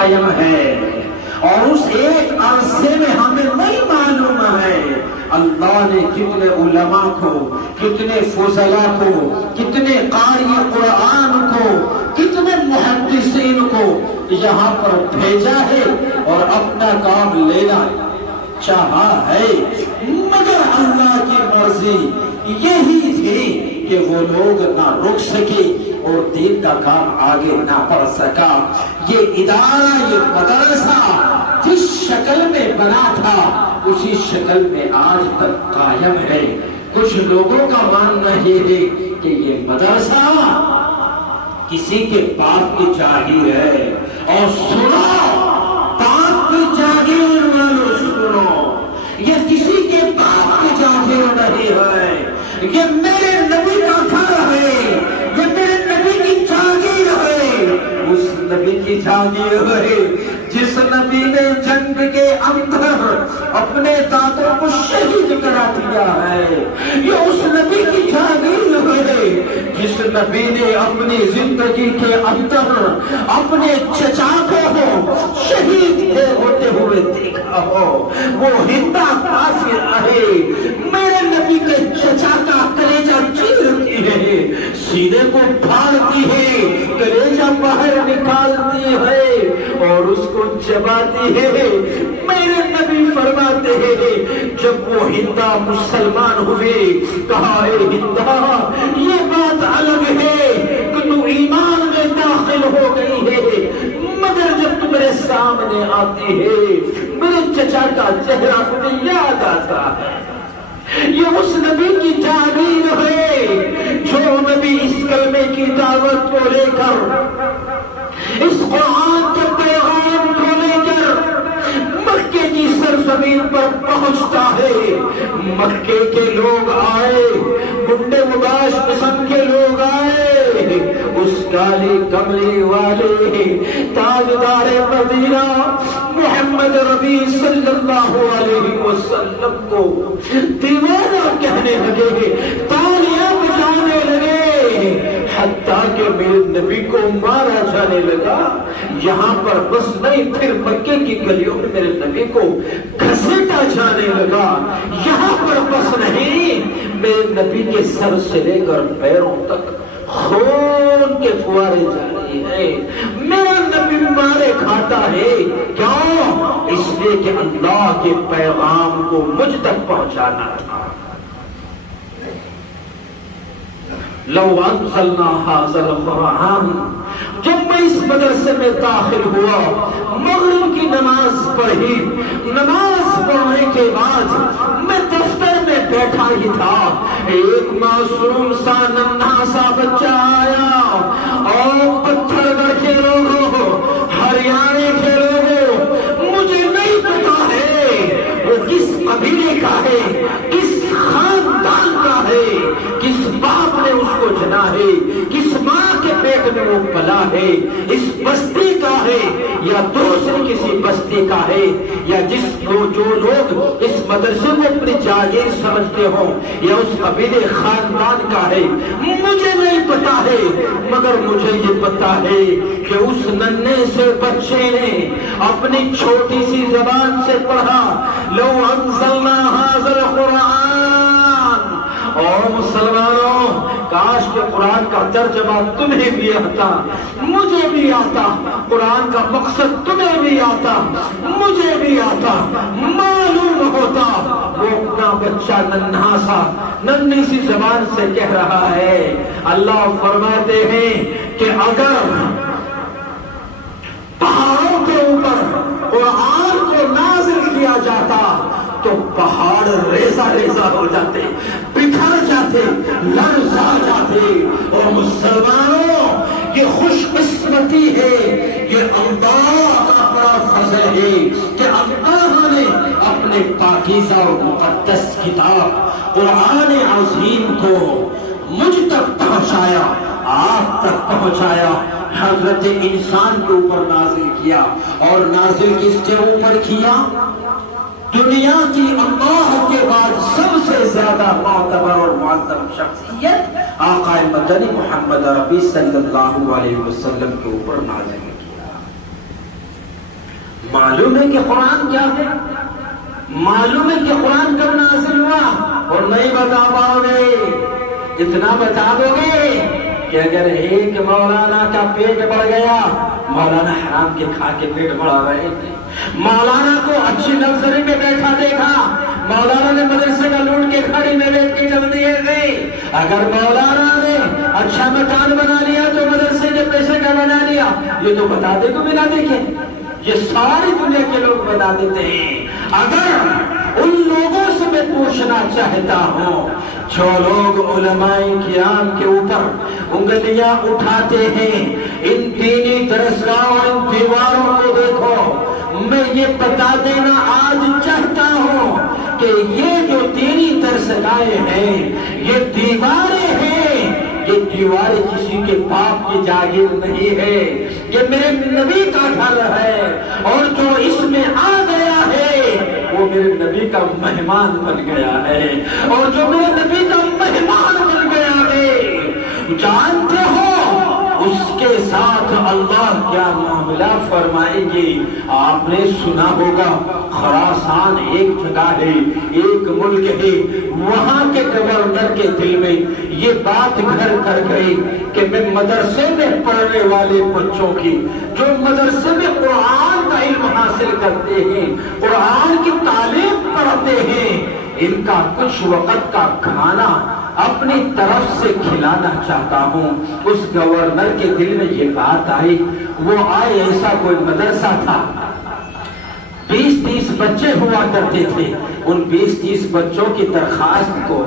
قائم ہے، اور اس ایک عرصے میں ہمیں نہیں معلوم ہے اللہ نے کتنے علماء کو، کتنے فضلاء کو، کتنے قاری قرآن کو، کتنے محدثین کو یہاں پر بھیجا ہے اور اپنا کام لینا چاہا ہے، مگر اللہ کی مرضی یہی تھی کہ وہ لوگ نہ رک سکے اور دین کا کام آگے نہ بڑھ سکا۔ یہ ادارہ، یہ مدرسہ جس شکل میں بنا تھا اسی شکل میں آج تک قائم ہے۔ کچھ لوگوں کا ماننا یہ ہے کہ یہ مدرسہ کسی کے باپ کی جاگیر ہے، اور سنو باپ کی جاگیر والوں سنو، یہ کسی کے باپ کی جاگیر نہیں ہے، یہ میرے نبی کا گھر ہے، یہ میرے نبی کی جاگیر ہے، اس نبی کی جاگیر ہے جس نبی نے جنگ کے اندر اپنے دادوں کو شہید کرا دیا ہے، یہ اس نبی کی جاگیر ہے جس نبی نے اپنی زندگی کے اندر اپنے چچا کو شہید ہوتے ہوئے دیکھا ہو، وہ ہندا کافر ہے، میرے نبی کے چچا کا کلیجہ چیرتی ہے، سینے کو پھاڑتی ہے، کلیجہ باہر نکالتی ہے اور اس کو چباتی ہے۔ میرے نبی فرماتے ہیں جب وہ ہندا مسلمان ہوئے، کہا اے ہندا یہ بات الگ ہے کہ تو ایمان میں داخل ہو گئی ہے، مگر جب تم میرے سامنے آتی ہے میرے چچا کا چہرہ مجھے یاد آتا ہے۔ یہ اس نبی کی جاگیر ہے جو نبی اس کلمے کی دعوت کو لے کر، اس قرآن کے پیغام کو لے کر مکے کی سرزمین پر پہنچتا ہے۔ مکے کے لوگ آئے، گنڈے مباش قسم کے لوگ آئے، اس کالی کملی والے تاجدار مدینہ محمد ربی صلی اللہ علیہ وسلم کو دیوانہ کہنے لگے، تالیاں بجانے لگے، حتیٰ کہ میرے نبی کو مارا جانے لگا۔ یہاں پر بس نہیں، پھر مکے کی گلیوں میں میرے نبی کو گھسیٹا جانے لگا۔ یہاں پر بس نہیں، میرے نبی کے سر سے لے کر پیروں تک خون کے فوارے جاری ہیں۔ میرا نبی مارے کھاتا ہے، کیوں؟ اس لیے کہ اللہ کے پیغام کو مجھ تک پہنچانا تھا۔ لو انزلنا هذا القرآن، جب میں اس مدرسے میں داخل ہوا، مغرب کی نماز پڑھی، نماز پڑھنے کے بعد میں دفتر میں بیٹھا ہی تھا، ایک معصوم سا ننھا سا بچہ آیا، اور پتھر گڑھ کے لوگوں، ہریانے کے لوگوں، مجھے نہیں پتا ہے وہ کس قبیلے کا ہے، کس خاندان کا ہے، کس باپ نے اس کو جنا ہے، کس ماں کے پیٹ میں وہ پلا ہے، اس بستی کا ہے یا دوسری کسی بستی کا ہے، یا جس کو جو لوگ اس مدرسے کو اپنی جاگیر سمجھتے ہوں یا اس قبیلے خاندان کا ہے، مجھے نہیں پتا ہے، مگر مجھے یہ پتا ہے کہ اس ننھے سے بچے نے اپنی چھوٹی سی زبان سے پڑھا، لو انزلنا هذا القرآن۔ اور مسلمانوں، کاش کہ قرآن کا ترجمہ تمہیں بھی آتا، مجھے بھی آتا، قرآن کا مقصد تمہیں بھی آتا، مجھے بھی آتا، معلوم ہوتا۔ وہ اپنا بچہ ننھا سا، ننھی سی زبان سے کہہ رہا ہے۔ اللہ فرماتے ہیں کہ اگر پہاڑوں کے اوپر قرآن کو نازل کیا جاتا تو پہاڑ ریزہ ریزہ ہو جاتے، بکھر جاتے، لرزا جاتے۔ اور مسلمانوں، یہ خوش قسمتی ہے، یہ اللہ کا بڑا فضل ہے کہ اللہ نے اپنے پاکیزہ اور مقدس کتاب قرآن عظیم کو مجھ تک پہنچایا، آپ تک پہنچایا، حضرت انسان کے اوپر نازل کیا، اور نازل کس کے اوپر کیا؟ دنیا کی اللہ کے بعد سب سے زیادہ معتبر اور معظم شخصیت آقا مدنی محمد عربی صلی اللہ علیہ وسلم کے اوپر نازل کیا۔ معلوم ہے کہ قرآن کیا ہے؟ معلوم ہے کہ قرآن کب نازل ہوا؟ اور نہیں بتا پاؤ گے۔ اتنا بتا دو گے کہ اگر ایک مولانا کا پیٹ بڑھ گیا، مولانا حرام کے کھا کے پیٹ بڑھا رہے تھے، مولانا کو اچھی لگژری میں بیٹھا دیکھا، مولانا نے مدرسے کا لوٹ کے کھڑی میں بیٹھ کے چل دیے گئے۔ اگر مولانا نے اچھا مکان بنا لیا تو مدرسے کے پیسے کا بنا لیا، یہ تو بتا دے تو بنا دیکھے، یہ ساری دنیا کے لوگ بتا دیتے ہیں۔ اگر ان لوگوں سے میں پوچھنا چاہتا ہوں جو لوگ علماء کرام کے اوپر انگلیاں اٹھاتے ہیں، ان دینی درسگاہوں اور ان دیواروں کو دیکھو، میں یہ بتا دینا آج چاہتا ہوں کہ یہ جو دینی درسگاہیں ہیں، یہ دیواریں ہیں، یہ دیواریں کسی کے باپ کی جاگیر نہیں ہے، یہ میرے نبی کا گھر ہے، اور جو اس میں آ گیا ہے وہ میرے نبی کا مہمان بن گیا ہے، اور جو میرے نبی کا مہمان بن گیا ہے، جانتے ہو اس کے ساتھ اللہ کیا معاملہ فرمائیں گے؟ آپ نے سنا ہوگا خراسان ایک جگہ ہے، ایک ملک ہے، وہاں کے گورنر کے دل میں یہ بات گھر کر گئی کہ میں مدرسے میں پڑھنے والے بچوں کی، جو مدرسے میں قرآن کا علم حاصل کرتے ہیں، قرآن کی تعلیم پڑھتے ہیں، ان کا کچھ وقت کا کھانا اپنی طرف سے کھلانا چاہتا ہوں۔ اس گورنر کے دل میں یہ بات آئی، وہ آئے، ایسا کوئی مدرسہ تھا، 20-30 بچے ہوا کرتے تھے، ان 20-30 بچوں کی درخواست کو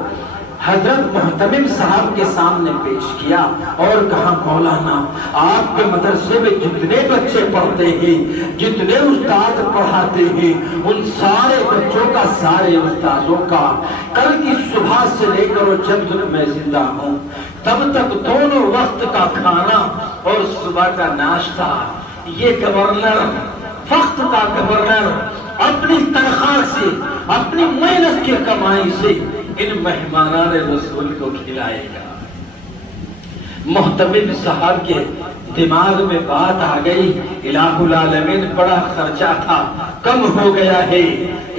حضرت محتمم صاحب کے سامنے پیش کیا اور کہا مولانا آپ کے مدرسے میں جتنے بچے پڑھتے ہیں، جتنے استاد پڑھاتے ہیں، ان سارے بچوں کا، سارے استادوں کا کل کی صبح سے لے کر جب تک میں زندہ ہوں تب تک دونوں وقت کا کھانا اور صبح کا ناشتہ یہ گورنر، وقت کا گورنر اپنی تنخواہ سے، اپنی محنت کی کمائی سے ان مہمانان رسول کو کھلائے گا۔ محتمم صاحب کے دماغ میں بات آ گئی، الہ العالمین بڑا خرچہ تھا، کم ہو گیا ہے،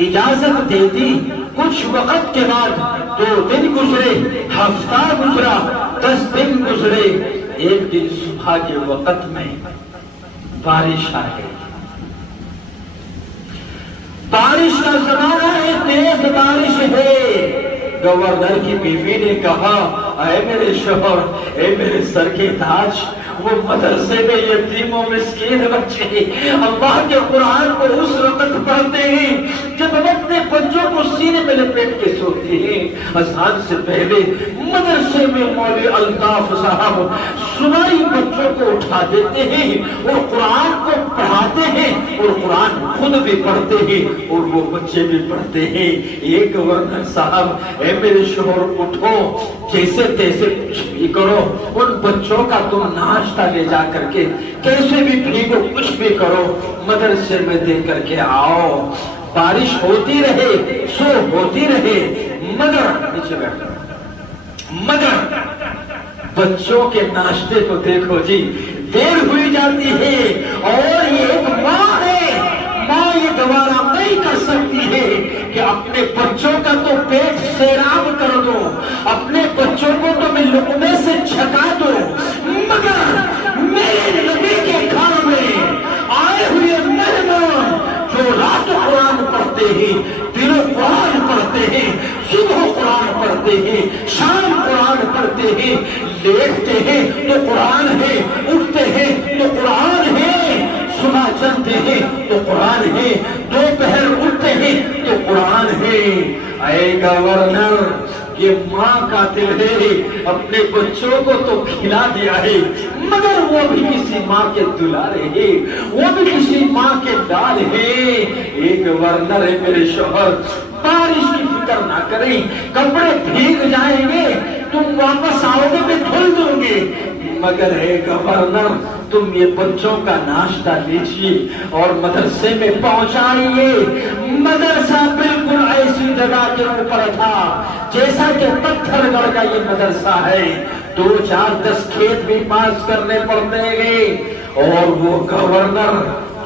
اجازت دے دی۔ کچھ وقت کے بعد 2 دن گزرے، ہفتہ گزرا، 10 دن گزرے، ایک دن صبح کے وقت میں بارش آ گئی۔ بارش کا زمانہ ہے، تیز بارش ہے۔ گورنر کی بیوی نے کہا اے میرے شوہر، اے میرے سر کے تاج، وہ مدرسے میں یتیم و مسکین بچے اللہ کے قرآن کو اس وقت پڑھتے ہیں جب ہم اپنے بچوں کو سینے میں لپیٹ کے سوتے ہیں۔ اذان سے پہلے مدرسے میں مولوی الطاف صاحب صبح بچوں کو اٹھا دیتے ہیں اور قرآن کو پڑھاتے ہیں، اور قرآن خود بھی پڑھتے ہیں اور وہ بچے بھی پڑھتے ہیں۔ ایک گورنر صاحب، اے میرے شوہر اٹھو، جیسے تیسے کچھ بھی کرو، ان بچوں کا تم ناشتہ لے جا کر کے کیسے بھی بھیگو، کچھ بھی کرو، مدرسے میں دے کر کے آؤ۔ بارش ہوتی رہے، سو ہوتی رہے، مگر بچوں کے ناشتے کو دیکھو جی، دیر ہوئی جاتی ہے، اور یہ ایک ماں ہے، ماں یہ گوارا نہیں کر سکتی ہے کہ اپنے بچوں کا تو پیٹ سیراب کر دو، اپنے بچوں کو تو میں لقمے سے چھکا دو، مگر میرے نبی کے گھر میں آئے ہوئے مہمان جو رات قرآن پڑھتے ہیں، دنوں قرآن پڑھتے ہیں، صبح قرآن پڑھتے ہیں، شام قرآن پڑھتے ہیں، لیٹتے ہیں تو قرآن ہے، اٹھتے ہیں تو قرآن ہے، صبح چلتے ہیں تو قرآن ہے، دوپہر اٹھتے ہیں تو قرآن ہے۔ اے گورنر، یہ ماں کا دل ہے، اپنے بچوں کو تو کھلا دیا ہے، مگر وہ بھی کسی ماں کے دلارے ہیں، وہ بھی کسی ماں کے لال ہیں۔ ایک گورنر ہے میرے شوہر، بارش کی فکر نہ کریں، کپڑے بھیگ جائیں گے، تم واپس آؤ گے میں دھل دوں گے، مگر ہے گورنر تم یہ بچوں کا ناشتہ لیجیے اور مدرسے میں پہنچائیے۔ مدرسہ بالکل ایسی جگہ کے اوپر تھا جیسا کہ پتھر گڑھ کا یہ مدرسہ ہے، 2-4-10 کھیت بھی پاس کرنے پڑتے گئے، اور وہ گورنر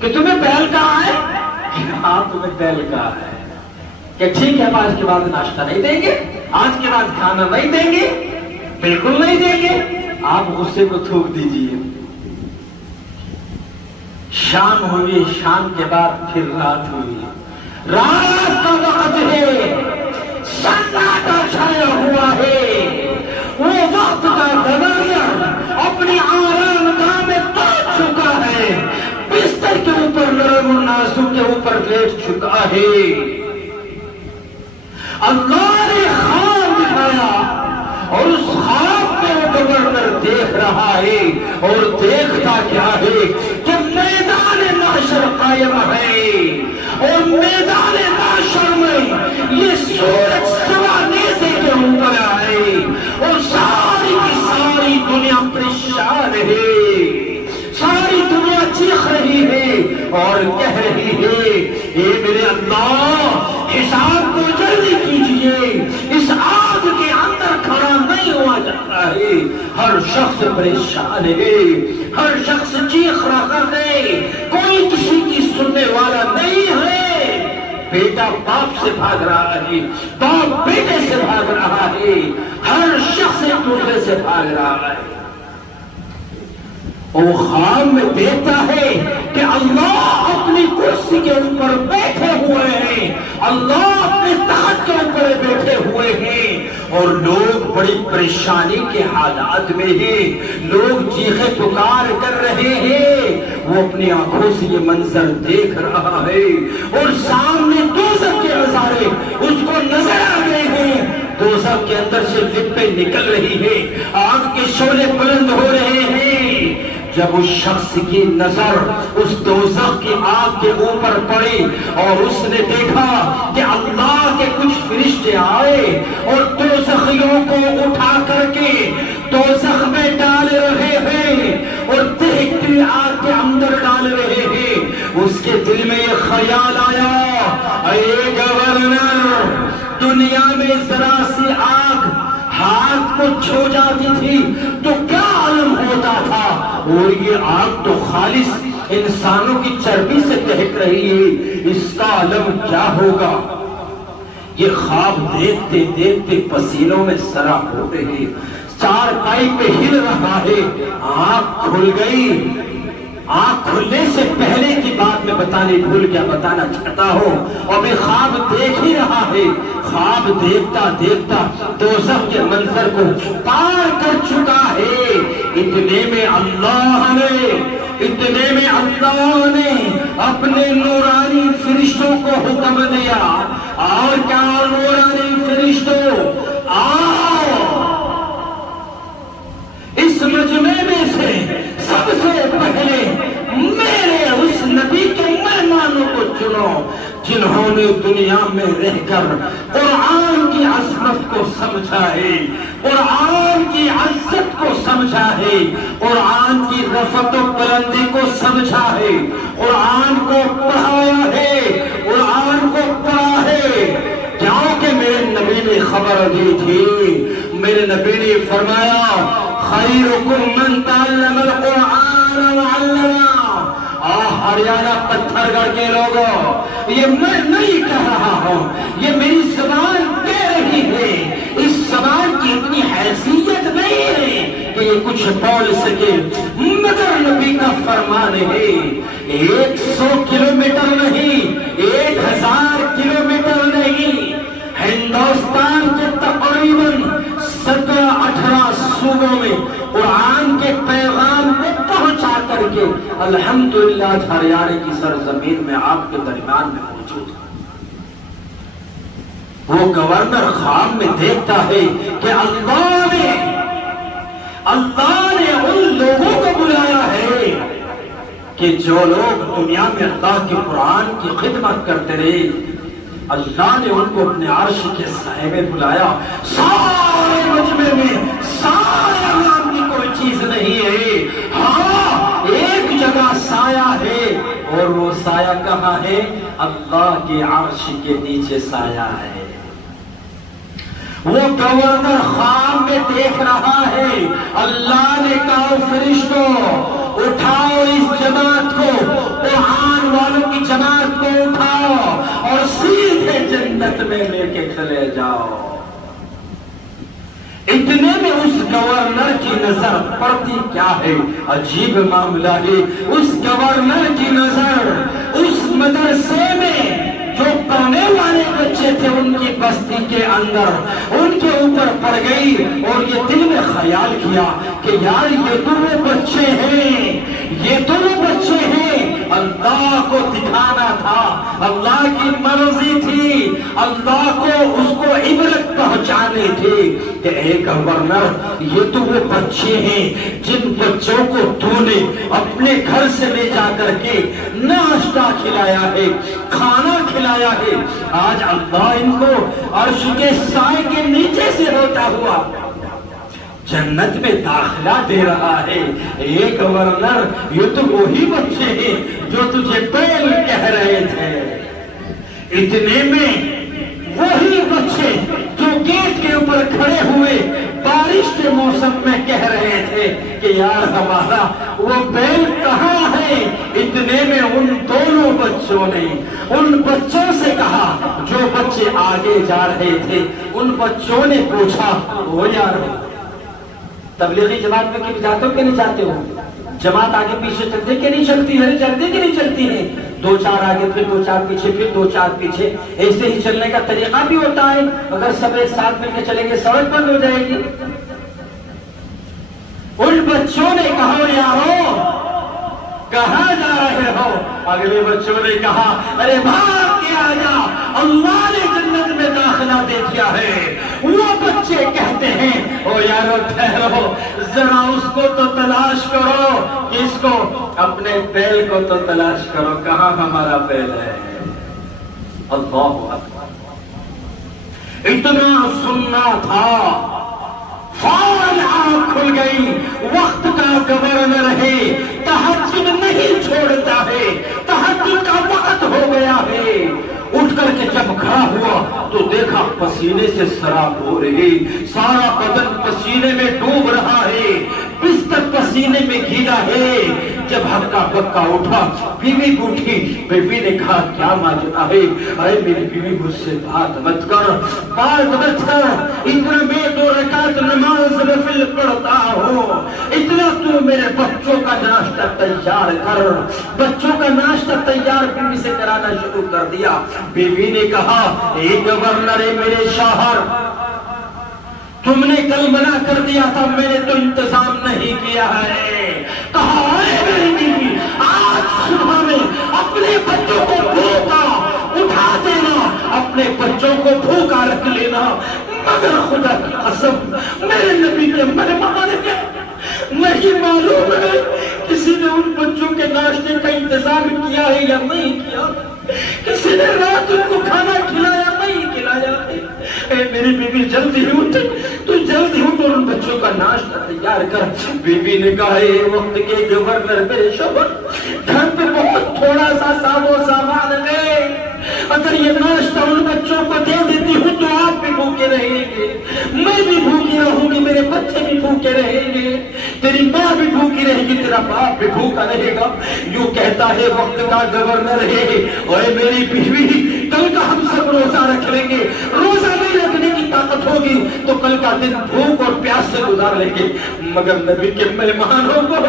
کہ تمہیں بیل کہاں ہے؟ ہاں تمہیں بیل کہاں ہے؟ کہ ٹھیک ہے آج کے بعد ناشتہ نہیں دیں گے، آج کے بعد کھانا نہیں دیں گے، بالکل نہیں دیں گے۔ آپ غصے کو تھوک دیجئے۔ شام ہوئی، شام کے بعد پھر رات ہوئی، رات کا وقت ہے، سناٹا چھایا ہوا ہے، وہ وقت کا گورنر اپنی آرام گاہ میں پہنچ چکا ہے، بستر کے اوپر نرم و نازک کے اوپر لیٹ چکا ہے۔ اللہ نے خواب دکھایا اور اس خواب میں وہ گورنر دیکھ رہا ہے، اور دیکھتا کیا ہے کہ میدان محشر قائم ہے، اور میدان محشر میں یہ سورج سوا نیزے کے اوپر آئے، اور ساری کی ساری دنیا پریشان ہے، ساری دنیا چیخ رہی ہے اور کہہ رہی ہے اے میرے اللہ حساب کو جلدی کیجئے، اس آگ کے اندر کھڑا نہیں ہوا جاتا ہے۔ ہر شخص پریشان ہے، ہر شخص چیخ رہا ہے، کوئی کسی کی سننے والا نہیں ہے۔ بیٹا باپ سے بھاگ رہا ہے، باپ بیٹے سے بھاگ رہا ہے، ہر شخص ایک دوسرے سے بھاگ رہا ہے۔ وہ خواب میں دیکھتا ہے کہ اللہ اپنی کرسی کے اوپر بیٹھے ہوئے ہیں، اللہ اپنے تخت کے اوپر بیٹھے ہوئے ہیں، اور لوگ بڑی پریشانی کے حالات میں ہیں، لوگ چیخے پکار کر رہے ہیں۔ وہ اپنی آنکھوں سے یہ منظر دیکھ رہا ہے، اور سامنے دوزخ کے نظارے اس کو نظر آ گئے ہیں۔ دوزخ کے اندر سے لپٹیں نکل رہی ہیں، آگ کے شعلے بلند ہو رہے ہیں۔ جب اس شخص کی نظر اس دوزخ کی آگ کے اوپر پڑی اور اس نے دیکھا کہ اللہ کے کچھ فرشتے آئے اور دوزخیوں کو اٹھا کر کے دوزخ میں ڈال رہے ہیں اور دہتی آگ کے اندر ڈال رہے ہیں، اس کے دل میں یہ خیال آیا اے گورنر، دنیا میں ذرا سی آگ ہاتھ کو چھو جاتی تھی تو کیا عالم ہوتا تھا، اور یہ آگ تو خالص انسانوں کی چربی سے دہک رہی ہے، اس کا عالم کیا ہوگا۔ یہ خواب دیکھتے دیکھتے پسینوں میں سراب ہوتے ہیں، چار پائی پہ ہل رہا ہے، آنکھ کھل گئی۔ آنکھ کھلنے سے پہلے کی بات میں بھول گیا، بتانا چاہتا ہوں، اور میں خواب دیکھ ہی رہا ہے۔ خواب دیکھتا دیکھتا دوزخ کے منظر کو پار کر چکا ہے۔ اتنے میں اللہ نے اپنے نورانی فرشتوں کو حکم دیا، اور کیا نورانی فرشتوں آؤ، اس مجمع میں سے سب سے پہلے میرے اس نبی کے مہمانوں کو چنو جنہوں نے دنیا میں رہ کر قرآن کی عظمت کو سمجھا ہے، قرآن کی عزت کو سمجھا ہے، قرآن کی رفعت و بلندی کو سمجھا ہے، قرآن کو پڑھایا ہے، قرآن کو پڑھا ہے۔ کیونکہ میرے نبی نے خبر دی تھی، میرے نبی نے فرمایا خیرکم من تعلم القرآن وعلمہ۔ ہریانہ پتھر گڑھ کے لوگوں، یہ میں نہیں کہہ رہا ہوں، یہ میری زبان کہہ رہی ہے۔ اس زبان کی اتنی حیثیت نہیں ہے کہ یہ کچھ بول سکے، مگر نبی کا فرمان ہے 100 کلومیٹر نہیں، 1000 کلومیٹر نہیں، ہندوستان کے تقریباً 17-18 صوبوں میں قرآن کے پیغام کو پہنچا کر کے الحمدللہ ہریانہ کی سرزمین میں آپ کے درمیان میں موجود ہے۔ وہ گورنر خواب میں دیکھتا ہے کہ اللہ نے ان لوگوں کو بلایا ہے کہ جو لوگ دنیا میں اللہ کے قرآن کی خدمت کرتے رہے، اللہ نے ان کو اپنے عرش کے سائے میں بلایا۔ سارے مجمع میں سارے نام کی کوئی چیز نہیں ہے، ہاں ایک جگہ سایہ ہے، اور وہ سایہ کہاں ہے؟ اللہ کے عرش کے نیچے سایہ ہے۔ وہ گورنر خواب میں دیکھ رہا ہے، اللہ نے کہا فرشتوں اٹھاؤ اس جماعت کو، قرآن والوں کی جماعت کو اٹھاؤ اور سیدھے جنت میں لے کے چلے جاؤ۔ اتنے میں اس گورنر کی نظر پڑتی کیا ہے، عجیب معاملہ ہے، اس گورنر کی نظر اس مدرسے میں جو پڑھنے والے بچے تھے ان کی بستی کے اندر ان کے اوپر پڑ گئی، اور یہ دل میں خیال کیا کہ یار یہ تو وہ بچے ہیں، یہ تو وہ بچے ہیں، اللہ کو دکھانا تھا، اللہ کی مرضی تھی، اللہ کو اس کو عبرت پہنچانی تھی کہ اے گورنر یہ تو وہ بچے ہیں جن بچوں کو تو نے اپنے گھر سے لے جا کر کے ناشتہ کھلایا ہے، کھانا کھلایا ہے، آج اللہ ان کو عرش کے سائے کے نیچے سے ہوتا ہوا جنت میں داخلہ دے رہا ہے۔ اے گورنر یہ تو وہی بچے ہیں جو تجھے بیل کہہ رہے تھے۔ اتنے میں وہی بچے جو گیٹ کے اوپر کھڑے ہوئے بارش کے موسم میں کہہ رہے تھے کہ یار ہمارا وہ بیل کہاں ہے، اتنے میں ان دونوں بچوں نے ان بچوں سے کہا جو بچے آگے جا رہے تھے، ان بچوں نے پوچھا وہ یار تبلیغی جماعت میں کیوں جاتے ہو کہ نہیں جاتے ہو؟ جماعت آگے پیچھے چلتے کہ نہیں چلتی ہے، چلتے کہ نہیں چلتی ہے؟ دو چار آگے پھر دو چار پیچھے پھر دو چار پیچھے، ایسے ہی چلنے کا طریقہ بھی ہوتا ہے، اگر سب ایک ساتھ مل کے چلیں گے سڑک بند ہو جائے گی۔ ان بچوں نے کہا یارو کہاں جا رہے ہو؟ اگلے بچوں نے کہا ارے بھاگ کے آ جا، اللہ نے جنت میں داخلہ دے دیا ہے۔ وہ بچے کہتے ہیں او یارو ٹھہرو ذرا اس کو تو تلاش کرو، کس کو؟ اپنے بیل کو تو تلاش کرو، کہاں ہمارا بیل ہے؟ اللہ اکبر، اتنا سننا تھا، فوراً آنکھ کھل گئی، وقت کا گورنر ہے، تہجد نہیں چھوڑتا ہے، تہجد کا وقت ہو گیا ہے۔ اٹھ کر کے جب کھڑا ہوا تو دیکھا پسینے سے سراب ہو رہی، سارا بدن پسینے میں ڈوب رہا ہے، بستر پسینے میں گھیلا ہے۔ جب ہکا بکا اٹھا، بیوی اٹھی، بیوی نے کہا کیا ماجرا ہے؟ اے میری بیوی مجھ سے بات مت کر، بات مت کر، اتنا میں 2 رکعت نماز نفل پڑھتا ہوں، اتنا تو میرے بچوں کا ناشتہ تیار کر۔ بچوں کا ناشتہ تیار بیوی سے کرانا شروع کر دیا۔ بیوی نے کہا اے گورنر میرے شوہر، تم نے کل منع کر دیا تھا، میں نے تو انتظام نہیں کیا ہے۔ کہا اے میری بیوی آج صبح میں اپنے بچوں کو بھوکا اٹھا دینا، اپنے بچوں کو بھوکا رکھ لینا، مگر خدا کی قسم میرے نبی کے مہمان ہیں، نہیں معلوم ہے کسی نے ان بچوں کے ناشتے کا انتظام کیا ہے یا نہیں کیا، کسی نے رات ان کو کھانا کھلایا نہیں کھلایا۔ اے میری بیوی جلدی اٹھ، تو جلدی اٹھ اور ان بچوں کا ناشتہ تیار کر۔ بیوی نے کہا اے وقت کے گورنر میرے شوہر، گھر پہ بہت تھوڑا سا سامان ہے، اگر یہ ناشتہ ان بچوں کو دے دیتی ہوں تو آپ بھی بھوکے رہیں گے، میں بھی بھوکی رہوں گی، میرے بچے بھی بھوکے رہیں گے، تیری ماں بھی بھوکی رہے گی، تیرا باپ بھی بھوکا رہے گا۔ یوں کہتا ہے وقت کا گورنر ہے، اے میری بیوی کل کا ہم سب روزہ رکھ لیں گے، روزہ نہیں رکھنے کی طاقت ہوگی تو کل کا دن بھوک اور پیاس سے گزار لیں گے، مگر نبی کے مہمانوں کو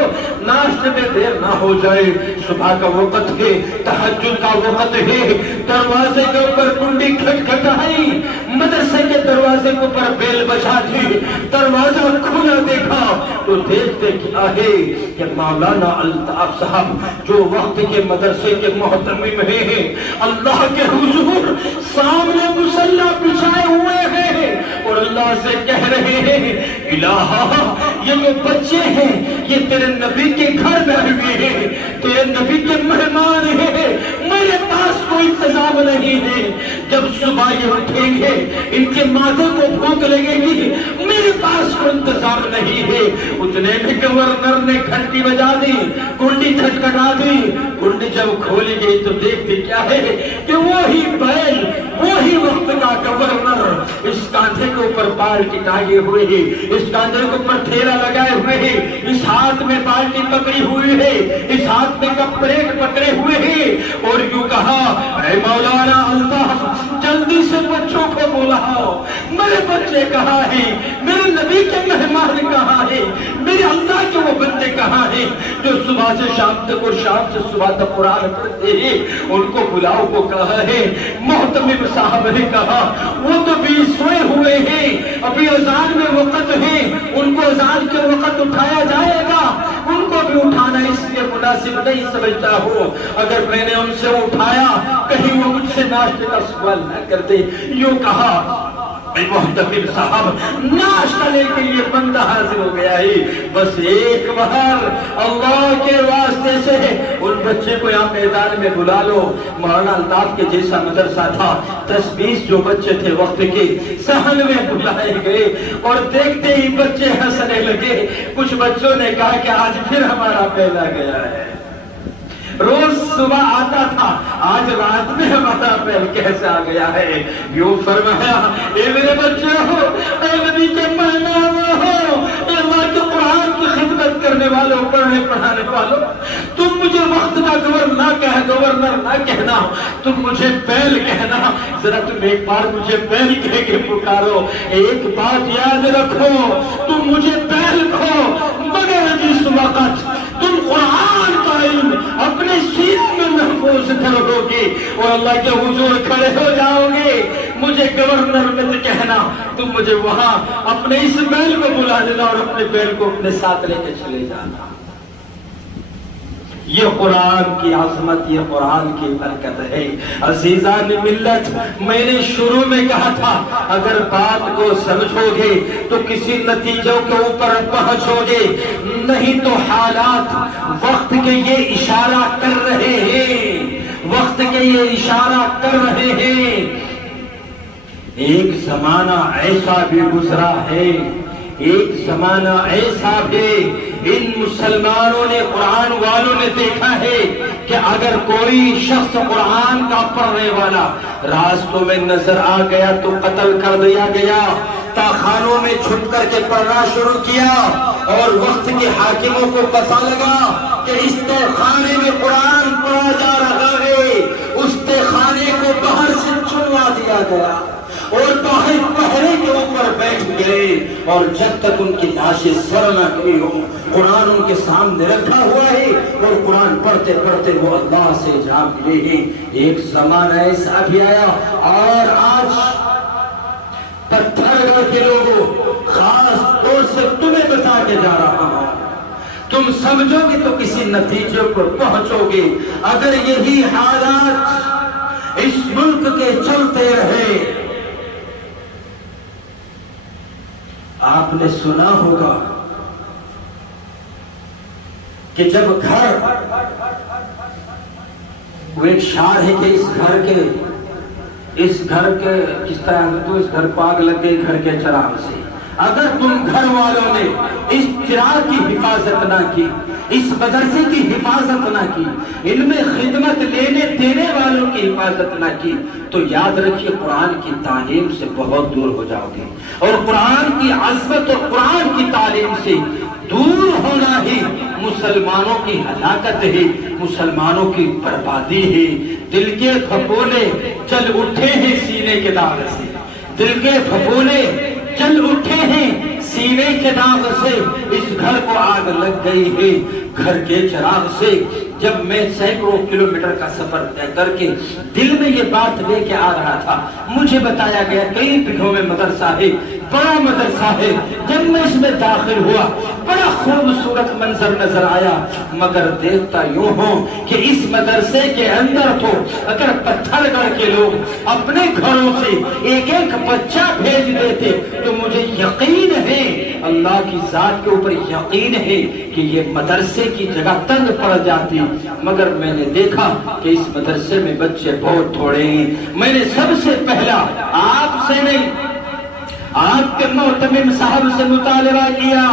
ناشتے میں دیر نہ ہو جائے، صبح کا وقت ہے، تہجد کا وقت ہے۔ دروازے کے اوپر کنڈی کھٹکھٹائی، مدرسے کے دروازے کے اوپر بیل بجا دی، دروازہ کھلا دیکھا تو دیکھتے کیا ہے کہ مولانا الطاف صاحب جو وقت کے مدرسے کے محتمم ہیں، اللہ کے حضور سامنے مصلی بچھائے ہوئے ہیں اور اللہ سے کہہ رہے ہیں الہا یہ جو بچے ہیں یہ تیرے نبی کے گھر میں ہوئے ہیں، تیرے نبی کے مہمان ہیں، میرے پاس کوئی انتظام نہیں ہے، جب صبح یہ اٹھیں گے ان کے معدے کو بھوک لگے گی، میرے میرے پاس کوئی انتظام نہیں ہے۔ اتنے میں گورنر نے گھنٹی بجا دی، کنڈی کھٹکھٹا دی۔ کنڈی جب کھولی گئی تو دیکھتے کیا ہے کہ وہی بیل، وہی وقت کا گورنر اس کاندھے کے اوپر بالٹی ٹانگے ہوئے ہے، اس کاندھے کے اوپر تھیلا لگائے ہوئے ہے، اس ہاتھ میں بالٹی پکڑی ہوئی ہے، اس ہاتھ میں کپڑیٹ پکڑے ہوئے ہیں، اور یوں کہا اے مولانا الطاف جلدی سے بچوں کو بلاؤ، میرے بچے کہاں ہیں، میرے نبی کے مہمان کہاں ہیں، میرے اللہ کے وہ بندے کہاں ہیں جو صبح سے شام تک اور شام سے صبح تک قرآن پڑھتے ہیں، ان کو بلاؤ کو کہا ہے۔ محتمم صاحب نے کہا وہ تو بھی سوئے ہوئے ہیں، ابھی اذان میں وقت ہے، ان کو اذان کے وقت اٹھایا جائے گا، ان کو بھی اٹھانا اس لیے مناسب نہیں سمجھتا ہوں، اگر میں نے ان سے اٹھایا کہیں وہ مجھ سے ناشتے کا سوال نہ کر دے۔ یوں کہا محتمم صاحب ناشتہ لے کے لیے بندہ حاضر ہو گیا ہے، بس ایک بار اللہ کے واسطے سے ان بچے کو یہاں میدان میں بلا لو۔ مولانا الطاف کے جیسا مدرسہ تھا، 10-20 جو بچے تھے وقت کے صحن میں بلائے گئے، اور دیکھتے ہی بچے ہنسنے لگے۔ کچھ بچوں نے کہا کہ آج پھر ہمارا پہلا گیا ہے، روز صبح آتا تھا، آج رات میں ہمارا پہل کیسے آ گیا ہے۔ یوں فرمایا اے میرے بچے ہو، اے نبی کے مہمان ہو، اے اللہ کے قرآن کی خدمت کرنے والوں، پڑھنے پڑھانے والوں، تم مجھے وقت کا گورنر نہ کہنا، تم مجھے بیل کہنا۔ ذرا تم ایک بار مجھے بیل کہہ کے پکارو۔ ایک بات یاد رکھو، تم مجھے بیل کہو مگر جس وقت تم قرآن کا علم اپنے سینے میں محفوظ کرو گے اور اللہ کے حضور کھڑے ہو جاؤ گے، مجھے گورنر مت کہنا، تم مجھے وہاں اپنے اس بیل کو بلا دینا اور اپنے بیل کو اپنے ساتھ لے کے چلے جانا۔ یہ قرآن کی عظمت، یہ قرآن کی برکت ہے۔ عزیزان ملت، میں نے شروع میں کہا تھا اگر بات کو سمجھو گے تو کسی نتیجوں کے اوپر پہنچو گے، نہیں تو حالات وقت کے یہ اشارہ کر رہے ہیں، وقت کے یہ اشارہ کر رہے ہیں۔ ایک زمانہ ایسا بھی گزرا ہے، ایک زمانہ ایسا بھی ان مسلمانوں نے، قرآن والوں نے دیکھا ہے کہ اگر کوئی شخص قرآن کا پڑھنے والا راستوں میں نظر آ گیا تو قتل کر دیا گیا، تاخانوں میں چھپ کر کے پڑھنا شروع کیا، اور وقت کے حاکموں کو پتہ لگا کہ اس تہخانے میں قرآن پڑھا جا رہا ہے، اس تہخانے کو باہر سے چھلوا دیا گیا اور باہر پہرے کے اوپر بیٹھ گئے، اور جب تک ان کی لاشیں سر نہ گئی ہو قرآن ان کے سامنے رکھا ہوا ہے، اور قرآن پڑھتے پڑھتے وہ اللہ سے جا ملے ہیں۔ ایک زمانہ ایسا بھی آیا، اور آج پتھر گڑھ کے لوگوں خاص طور سے تمہیں بتا کے جا رہا ہوں، تم سمجھو گے تو کسی نتیجے پر پہنچو گے۔ اگر یہی حالات اس ملک کے چلتے رہے، آپ نے سنا ہوگا کہ جب گھر، وہ ایک شعر ہے کہ اس گھر کے کس طرح تو اس گھر کو آگ لگ گئی گھر کے چراغ سے۔ اگر تم گھر والوں نے اس چراغ کی حفاظت نہ کی، اس مدرسے کی حفاظت نہ کی، ان میں خدمت لینے دینے والوں کی حفاظت نہ کی، تو یاد رکھیے قرآن کی تعلیم سے بہت دور ہو جاؤ گے، اور قرآن کی عظمت اور قرآن کی تعلیم سے دور ہونا ہی مسلمانوں کی ہلاکت ہے، مسلمانوں کی بربادی ہے۔ دل کے پھپھولے چل اٹھے ہیں سینے کے داغ سے، دل کے پھپھولے چل اٹھے ہیں سینے کے داغ سے، اس گھر کو آگ لگ گئی ہے گھر کے چراغ سے۔ جب میں سینکڑوں کلومیٹر کا سفر طے کر کے دل میں یہ بات لے کے آ رہا تھا، مجھے بتایا گیا کئی پیڑھوں میں مدرسہ ہے، بڑا مدرسہ ہے۔ جب میں اس میں داخل ہوا بڑا خوبصورت منظر نظر آیا، مگر دیکھتا یوں ہوں کہ اس مدرسے کے اندر تو اگر پتھر گڑھ کے لوگ اپنے گھروں سے ایک ایک بچہ بھیج دیتے تو مجھے یقین ہے، اللہ کی ذات کے اوپر یقین ہے کہ یہ مدرسے کی جگہ تنگ پڑ جاتی، مگر میں نے دیکھا کہ اس مدرسے میں بچے بہت تھوڑے ہیں۔ میں نے سب سے پہلا آپ سے نہیں، آپ کے محتمم صاحب سے مطالبہ کیا،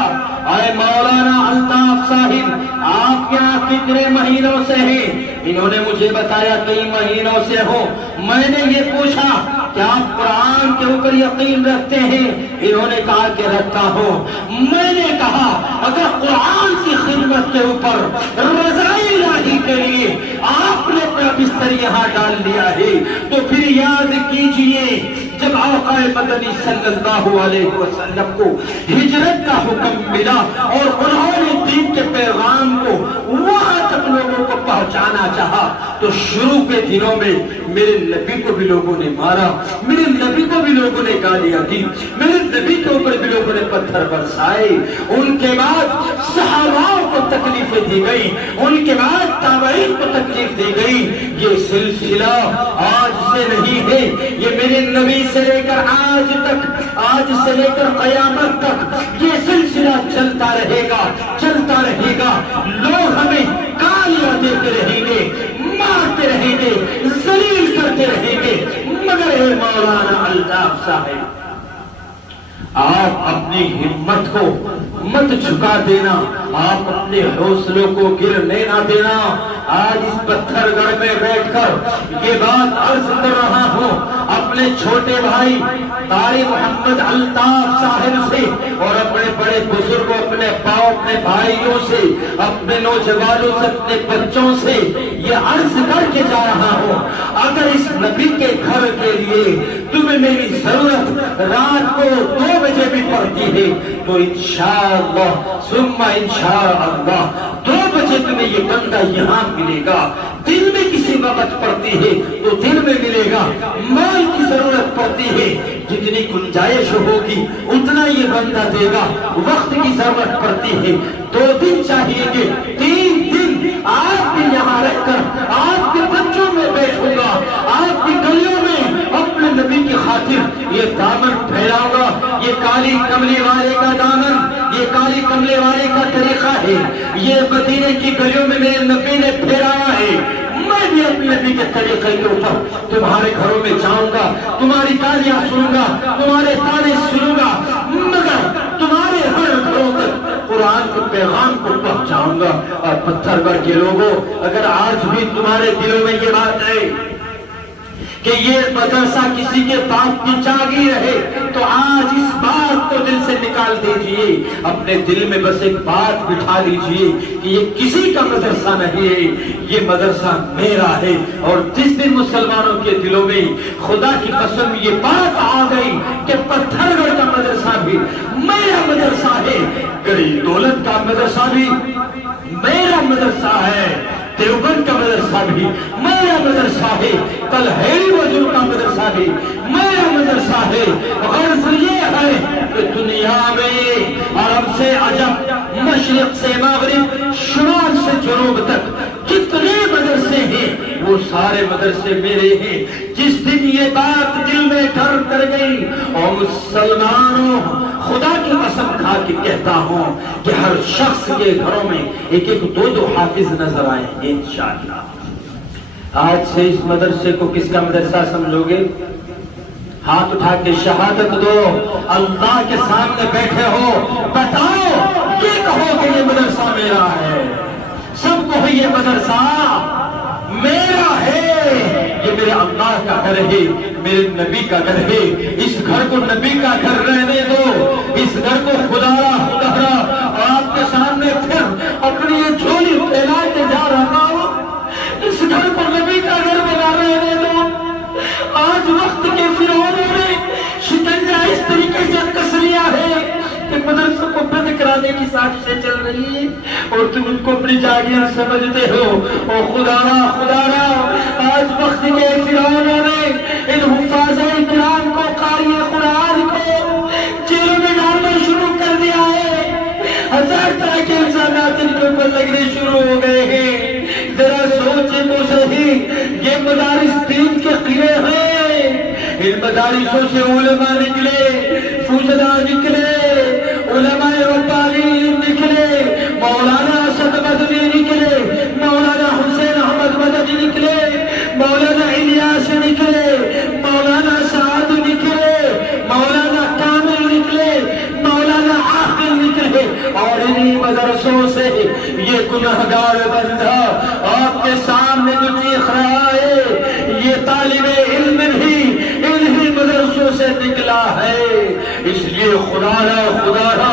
اے مولانا الطاف صاحب آپ یہاں کتنے مہینوں سے ہیں؟ انہوں نے مجھے بتایا کئی مہینوں سے ہو۔ میں نے یہ پوچھا کہ آپ قرآن کے اوپر یقین رکھتے ہیں؟ انہوں نے کہا کہ رکھتا ہوں۔ میں نے کہا اگر قرآن کی خدمت کے اوپر رضائی الہی کے لیے آپ نے اپنا بستر یہاں ڈال لیا ہے تو پھر یاد کیجئے جب آقا مدنی صلی اللہ علیہ وسلم کو ہجرت کا حکم ملا اور انہوں نے دین کے پیغام کو وہاں تک لوگوں کو پہنچانا چاہا تو شروع کے دنوں میں میرے نبی کو بھی لوگوں نے مارا، میرے نبی کو بھی لوگوں نے گالیاں دی، میرے نبی کے اوپر بھی لوگوں نے پتھر برسائے۔ ان کے بعد صحابہ کو تکلیفیں دی گئی، ان کے بعد تابعین کو تکلیف دی گئی۔ یہ سلسلہ آج سے نہیں ہے، یہ میرے نبی سے لے کر آج تک، آج سے لے کر قیامت تک یہ سلسلہ چلتا رہے گا، چلتا رہے گا۔ لوگ ہمیں گالیاں دیتے رہیں گے، مارتے رہیں گے، ذلیل کرتے رہیں گے، مگر اے مولانا الطاف صاحب آپ اپنی ہمت کو مت جھکا دینا، آپ اپنے حوصلوں کو گرنے نہ دینا۔ آج اس پتھر گڑھ میں بیٹھ کر یہ بات عرض کر رہا ہوں اپنے چھوٹے بھائی قاری محمد الطاف صاحب سے اور اپنے بڑے بزرگوں، اپنے باؤ، اپنے بھائیوں سے، اپنے نوجوانوں سے، اپنے بچوں سے یہ عرض کر کے جا رہا ہوں اگر اس نبی کے گھر کے لیے تمہیں میری ضرورت رات کو 2 بجے بھی پڑتی ہے تو انشاءاللہ ثم انشاءاللہ 2 بجے تمہیں یہ بندہ یہاں ملے گا۔ دن میں کسی وقت پڑتی ہے تو دن میں ملے گا، مال کی ضرورت پڑتی ہے جتنی گنجائش ہوگی اتنا یہ بندہ دے گا، وقت کی ضرورت پڑتی ہے 2 دن چاہیے گے، 3 دن آپ بھی یہاں رہ کر آپ کے بچوں میں بیٹھوں گا، آپ کی گلیوں میں اپنے نبی کی خاطر یہ دامن پھیلاؤں گا۔ یہ کالی کملی والے کا دامن، یہ کالی کملی والے کا طریقہ ہے، یہ مدینے کی گلیوں میں میرے نبی نے پھیلایا ہے۔ میں بھی اپنے نبی کے طریقے کے اوپر تمہارے گھروں میں جاؤں گا، تمہاری گالیاں سنوں گا، تمہارے تانے سنوں گا، مگر تمہارے ہر گھروں تک قرآن کے پیغام کو پہنچاؤں گا۔ اور پتھر گڑھ کے لوگوں اگر آج بھی تمہارے دلوں میں یہ بات ہے کہ یہ مدرسہ کسی کے باپ کی جاگیر ہے تو آج اس بات کو دل سے نکال دیجئے، اپنے دل میں بس ایک بات بٹھا لیجئے کہ یہ کسی کا مدرسہ نہیں ہے، یہ مدرسہ میرا ہے۔ اور جس دن مسلمانوں کے دلوں میں خدا کی قسم یہ بات آ گئی کہ پتھر گڑھ کا مدرسہ بھی میرا مدرسہ ہے، گڑھی دولت کا مدرسہ بھی میرا مدرسہ ہے، دیوبند کا مدرسہ بھی میرا مدرسہ ہے، تلہیری وزیر کا مدرسہ بھی میرا مدرسہ ہے۔ غرض یہ ہے کہ دنیا میں عرب سے عجم، مشرق سے مغرب، شمال سے جنوب تک جتنے مدرسے ہیں وہ سارے مدرسے میرے ہیں۔ جس دن یہ بات دل میں گھر کر گئی اور مسلمانوں خدا کی قسم کھا کے کہتا ہوں کہ ہر شخص کے گھروں میں 1-2 حافظ نظر آئیں گے انشاءاللہ۔ آج سے اس مدرسے کو کس کا مدرسہ سمجھو گے؟ ہاتھ اٹھا کے شہادت دو، اللہ کے سامنے بیٹھے ہو، بتاؤ، یہ کہو کہ یہ مدرسہ میرا ہے، سب کو یہ مدرسہ میرا ہے، یہ میرے اللہ کا گھر ہے، میرے نبی کا گھر ہے، اس گھر کو نبی کا گھر رہنے دو، اس گھر کو خدارا خدارا آپ کے سامنے پھر اپنی یہ جھولی پھیلا کے جا رہا ہوں، اس گھر کو نبی کا گھر بنا رہنے دو۔ آج وقت کے فرعونوں نے شکنجہ اس طریقے سے کس لیا ہے کہ مدرسوں کو بند کرانے کی سازشیں چل رہی ہیں اور تم ان کو اپنی جاگیر سمجھتے ہو۔ اور خدارا خدارا آج وقت کے فرعونوں نے ان حفاظ کرام کو، قاری قرآن کو جیلوں میں ڈالنا شروع کر دیا ہے، 1000 طرح کے الزامات ان کے اوپر لگنے شروع ہو گئے ہیں۔ ذرا سوچے تو صحیح، یہ مدارس دین کے قلعے ہیں، ان مدارسوں سے علماء نکلے، فضلاء نکلے، علماء ربانی نکلے، مولانا اسد مدنی نکلے، مولانا حسین احمد مدنی نکلے، مولانا الیاس نکلے، مولانا سعد نکلے، مولانا کامل گناہگار بندہ آپ کے سامنے جو چیخ رہا ہے یہ طالب علم بھی انہی مدرسوں سے نکلا ہے. اس لیے خدا را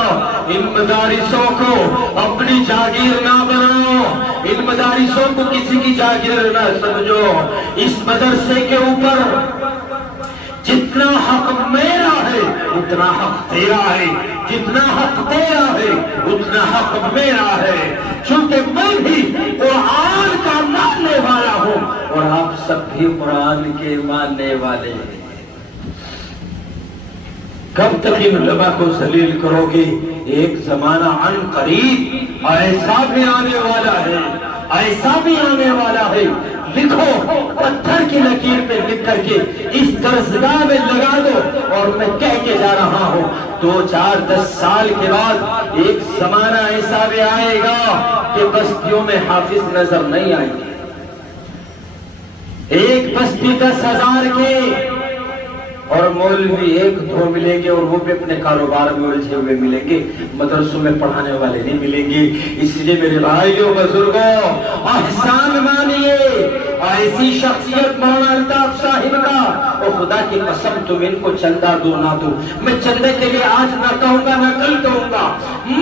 ان مدارسوں کو اپنی جاگیر نہ بناؤ، ان مدارسوں کو کسی کی جاگیر نہ سمجھو. اس مدرسے کے اوپر جتنا حق میرا ہے اتنا حق تیرا ہے، جتنا حق تیرا ہے اتنا حق میرا ہے. چونکہ میں بھی قرآن کا ماننے والا ہوں اور آپ سب بھی قرآن کے ماننے والے ہیں. کب تک ان علماء کو ذلیل کرو گے؟ ایک زمانہ عن قریب ایسا بھی آنے والا ہے، ایسا بھی آنے والا ہے. لکھو، پتھر کی لکیر پہ لکھ کر کے اس درسگاہ میں لگا دو. اور میں کہہ کے جا رہا ہوں 2 4 10 سال کے بعد ایک زمانہ ایسا بھی آئے گا کہ بستیوں میں حافظ نظر نہیں آئیں گے. ایک بستی 10,000 کے اور مولوی 1-2 ملیں گے، اور وہ بھی اپنے کاروبار میں الجھے ہوئے ملیں گے، مدرسوں میں پڑھانے والے نہیں ملیں گے. اس لیے میرے بھائیوں بزرگوں احسان مانیے. ایسی شخصیت مولانا الطاف صاحب کا، اور خدا کی قسم تم ان کو چندہ دو نہ دو، میں چندے کے لیے آج نہ کہوں گا نہ کل کہوں گا،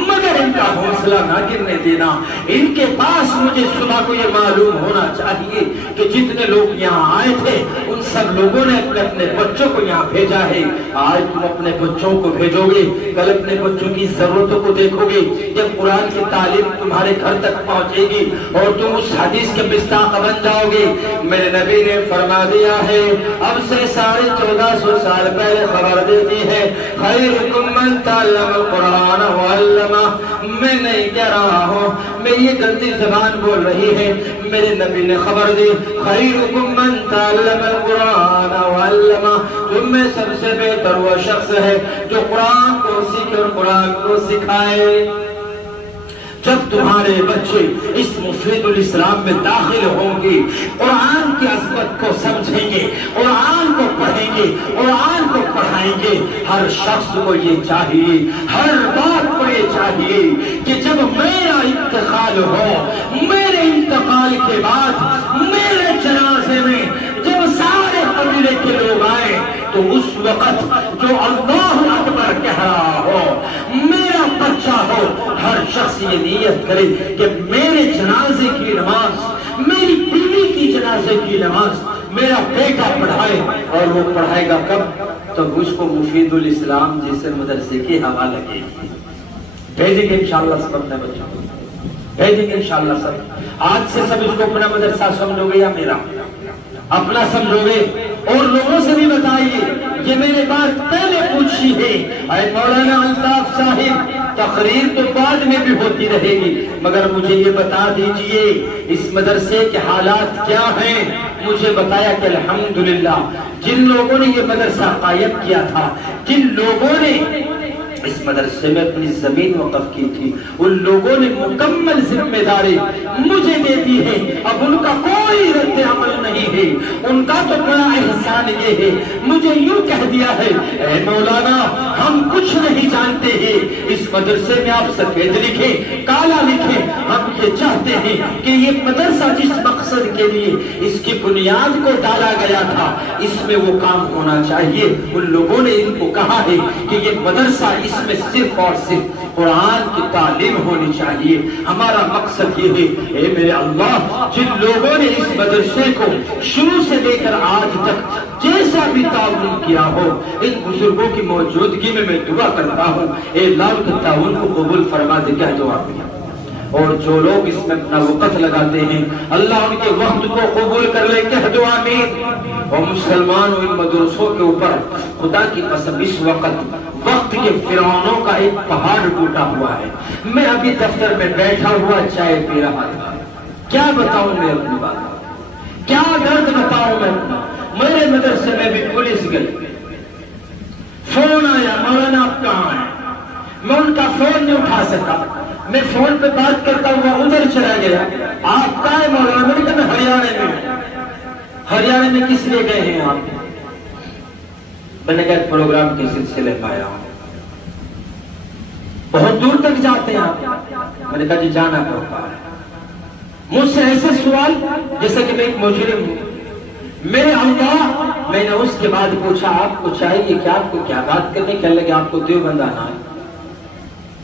مگر ان کا حوصلہ نہ گرنے دینا. ان کے پاس مجھے صبح کو یہ معلوم ہونا چاہیے کہ جتنے لوگ یہاں آئے تھے ان سب لوگوں نے اپنے بچوں کو یہاں بھیجا ہے. آج تم اپنے بچوں کو بھیجو گے، کل اپنے بچوں کی ضرورتوں کو دیکھو گے. جب قرآن کی تعلیم تمہارے گھر تک پہنچے گی اور تم اس حدیث کے مصداق بن جاؤ گے. میرے نبی نے فرما دیا ہے، اب سے 1450 سال پہلے خبر دے دی ہے، خیرکم من تعلم القرآن وعلمہ. میں نہیں کہہ رہا ہوں، میری یہ گندی زبان بول رہی ہے. میرے نبی نے خبر دی، خیرکم من تعلم القرآن وعلمہ. تم میں سب سے بہتر وہ شخص ہے جو قرآن کو سیکھے اور قرآن کو سکھائے. جب تمہارے بچے اس مفید الاسلام میں داخل ہوں گے، قرآن کی عظمت کو سمجھیں گے، قرآن کو پڑھیں گے، قرآن کو پڑھائیں گے. ہر شخص کو یہ چاہیے، ہر بات کو یہ چاہیے کہ جب میرا انتقال ہو، میرے انتقال کے بعد میرے جنازے میں جب سارے قبیلے کے لوگ آئے تو اس وقت جو اللہ اکبر کہہ رہا ہو، میرا بچہ ہو، ہر شخص یہ نیت کرے کہ میرے جنازے کی نماز، میری بیوی کی جنازے کی نماز میرا بیٹا پڑھائے. اور وہ پڑھائے گا کب؟ تب اس کو مفید الاسلام جیسے مدرسے کی ہوا لگے گی. بھیجیں گے انشاءاللہ سب اپنے بچوں کو، بھیجیں گے انشاءاللہ سب. آج سے سب اس کو اپنا مدرسہ سمجھو گے یا میرا اپنا سمجھو گے؟ اور لوگوں سے بھی بتائیے، یہ میں نے بات پہلے پوچھی ہے. اے مولانا الطاف صاحب، تقریر تو بعد میں بھی ہوتی رہے گی، مگر مجھے یہ بتا دیجئے اس مدرسے کے حالات کیا ہیں. مجھے بتایا کہ الحمدللہ جن لوگوں نے یہ مدرسہ قائم کیا تھا، جن لوگوں نے اس مدرسے میں اپنی زمین وقف کی تھی، ان لوگوں نے مکمل ذمہ داری مجھے دے دی ہے. اب ان کا کوئی رد عمل نہیں ہے. ان کا تو بڑا احسان یہ ہے، مجھے یوں کہہ دیا ہے، اے مولانا ہم کچھ نہیں جانتے ہیں، اس مدرسے میں آپ سفید لکھیں کالا لکھیں، ہم یہ چاہتے ہیں کہ یہ مدرسہ جس مقصد کے لیے اس کی بنیاد کو ڈالا گیا تھا اس میں وہ کام ہونا چاہیے. ان لوگوں نے ان کو کہا ہے کہ یہ مدرسہ اس میں صرف اور صرف قرآن کی تعلیم ہونی چاہیے. ہمارا مقصد یہ ہے، اے میرے اللہ، جن لوگوں نے اس مدرسے کو شروع سے لے کر آج تک جیسا بھی تعاون کیا ہو، ان بزرگوں کی موجودگی میں دعا کرتا ہوں، اے اللہ ان کے تعاون کو قبول فرما دے. کیا دعا کیا؟ اور جو لوگ اس میں اپنا وقت لگاتے ہیں اللہ ان کے وقت کو قبول کر لے. کہہ دو آمین. اور مسلمانوں ان مدرسوں کے اوپر خدا کی قسم اس وقت کے فرعونوں کا ایک پہاڑ ٹوٹا ہوا ہے. میں ابھی دفتر میں بیٹھا ہوا چائے پی رہا تھا. کیا بتاؤں میں اپنی بات، کیا درد بتاؤں میں. میرے مدرسے میں بھی پولیس گئی، فون آیا، مولانا آپ کہاں ہیں؟ میں ان کا فون نہیں اٹھا سکا. میں فون پہ بات کرتا ہوا ادھر چلا گیا. آپ کہاں ہیں مولانا؟ میں نے کہا میں ہریانہ میں. ہریانہ میں کس لیے گئے ہیں آپ؟ میں نے کہا پروگرام کے سلسلے میں آیا ہوں. بہت دور تک جاتے ہیں آپ؟ میں نے کہا جی جانا پڑتا ہے. مجھ سے ایسے سوال جیسے کہ میں ایک مجرم ہوں، میرے اللہ، میں نے اس کے بعد پوچھا آپ کو چاہیے کہ آپ کو کیا بات کرنے کے لگے آپ کو دیوبند آنا ہے؟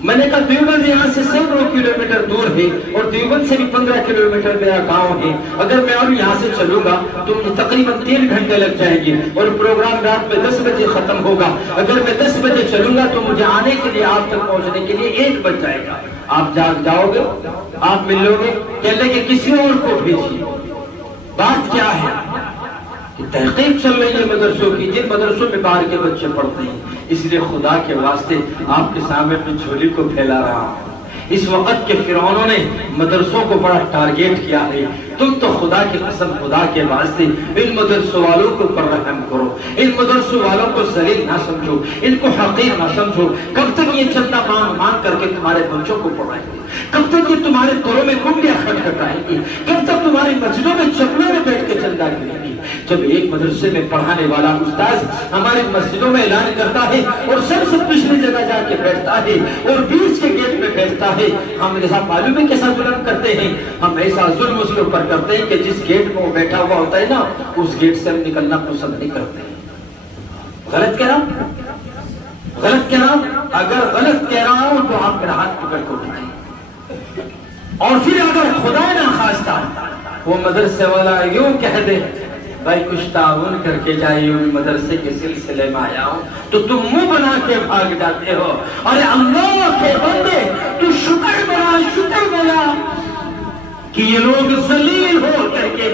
میں نے کہا دیوبند یہاں سے 100 کلومیٹر دور ہے اور دیوبند سے بھی 15 کلومیٹر میرا گاؤں ہے، اگر میں اور یہاں سے چلوں گا تو مجھے تقریباً 3 گھنٹے لگ جائیں گے اور پروگرام رات میں 10 بجے ختم ہوگا، اگر میں 10 بجے چلوں گا تو مجھے آنے کے لیے آپ تک پہنچنے کے لیے 1 بج جائے گا، آپ جاؤ گے، آپ ملو گے، کہہ لیں کہ کسی اور کو بھیجیے۔ بات کیا ہے کہ تحقیق چل رہی ہے مدرسوں کی، جن مدرسوں میں باہر کے بچے پڑھتے ہیں، اس لیے خدا کے واسطے آپ کے سامنے اپنی جھولی کو پھیلا رہا ہوں۔ اس وقت کے فرعونوں نے مدرسوں کو بڑا ٹارگیٹ کیا ہے، تم تو خدا کی قسم خدا کے واسطے ان مدرسوں والوں کو پر رحم کرو، ان مدرسوں والوں کو ذلیل نہ سمجھو، ان کو حقیر نہ سمجھو۔ کب تک یہ چندہ مانگ کر کے تمہارے بچوں کو پڑھائیں گے؟ کب تک یہ تمہارے گھروں میں کنڈیاں کھٹکھٹائیں گی؟ کب تک تمہاری مسجدوں میں چپلوں میں بیٹھ کے چندہ گریں گی؟ جب ایک مدرسے میں پڑھانے والا استاذ ہماری مسجدوں میں اعلان کرتا ہے اور سب سے پچھلی جگہ جا کے بیٹھتا ہے اور بیچ کے گیٹ میں بیٹھتا ہے، ہم ایسا معلوم ہے کیسا ظلم کرتے ہیں؟ ہم ایسا ظلم اس کے اوپر کرتے ہیں کہ جس گیٹ میں وہ بیٹھا ہوا ہوتا ہے نا، اس گیٹ سے ہم نکلنا پسند نہیں کرتے۔ غلط کہہ رہا ہوں؟ غلط کہہ رہا ہوں؟ اگر غلط کہہ رہا ہوں تو آپ میرا ہاتھ پکڑ کر اٹھائیں۔ اور پھر اگر خدا نہ خواستہ وہ مدرسے والا یوں کہہ دے بھائی کچھ تعاون کر کے جائیے، ان مدرسے کے سلسلے میں آیا ہوں، تو تم منہ بنا کے بھاگ جاتے ہو۔ ارے اللہ کے بندے، تو شکر بنا کہ یہ لوگ ذلیل ہو کر کے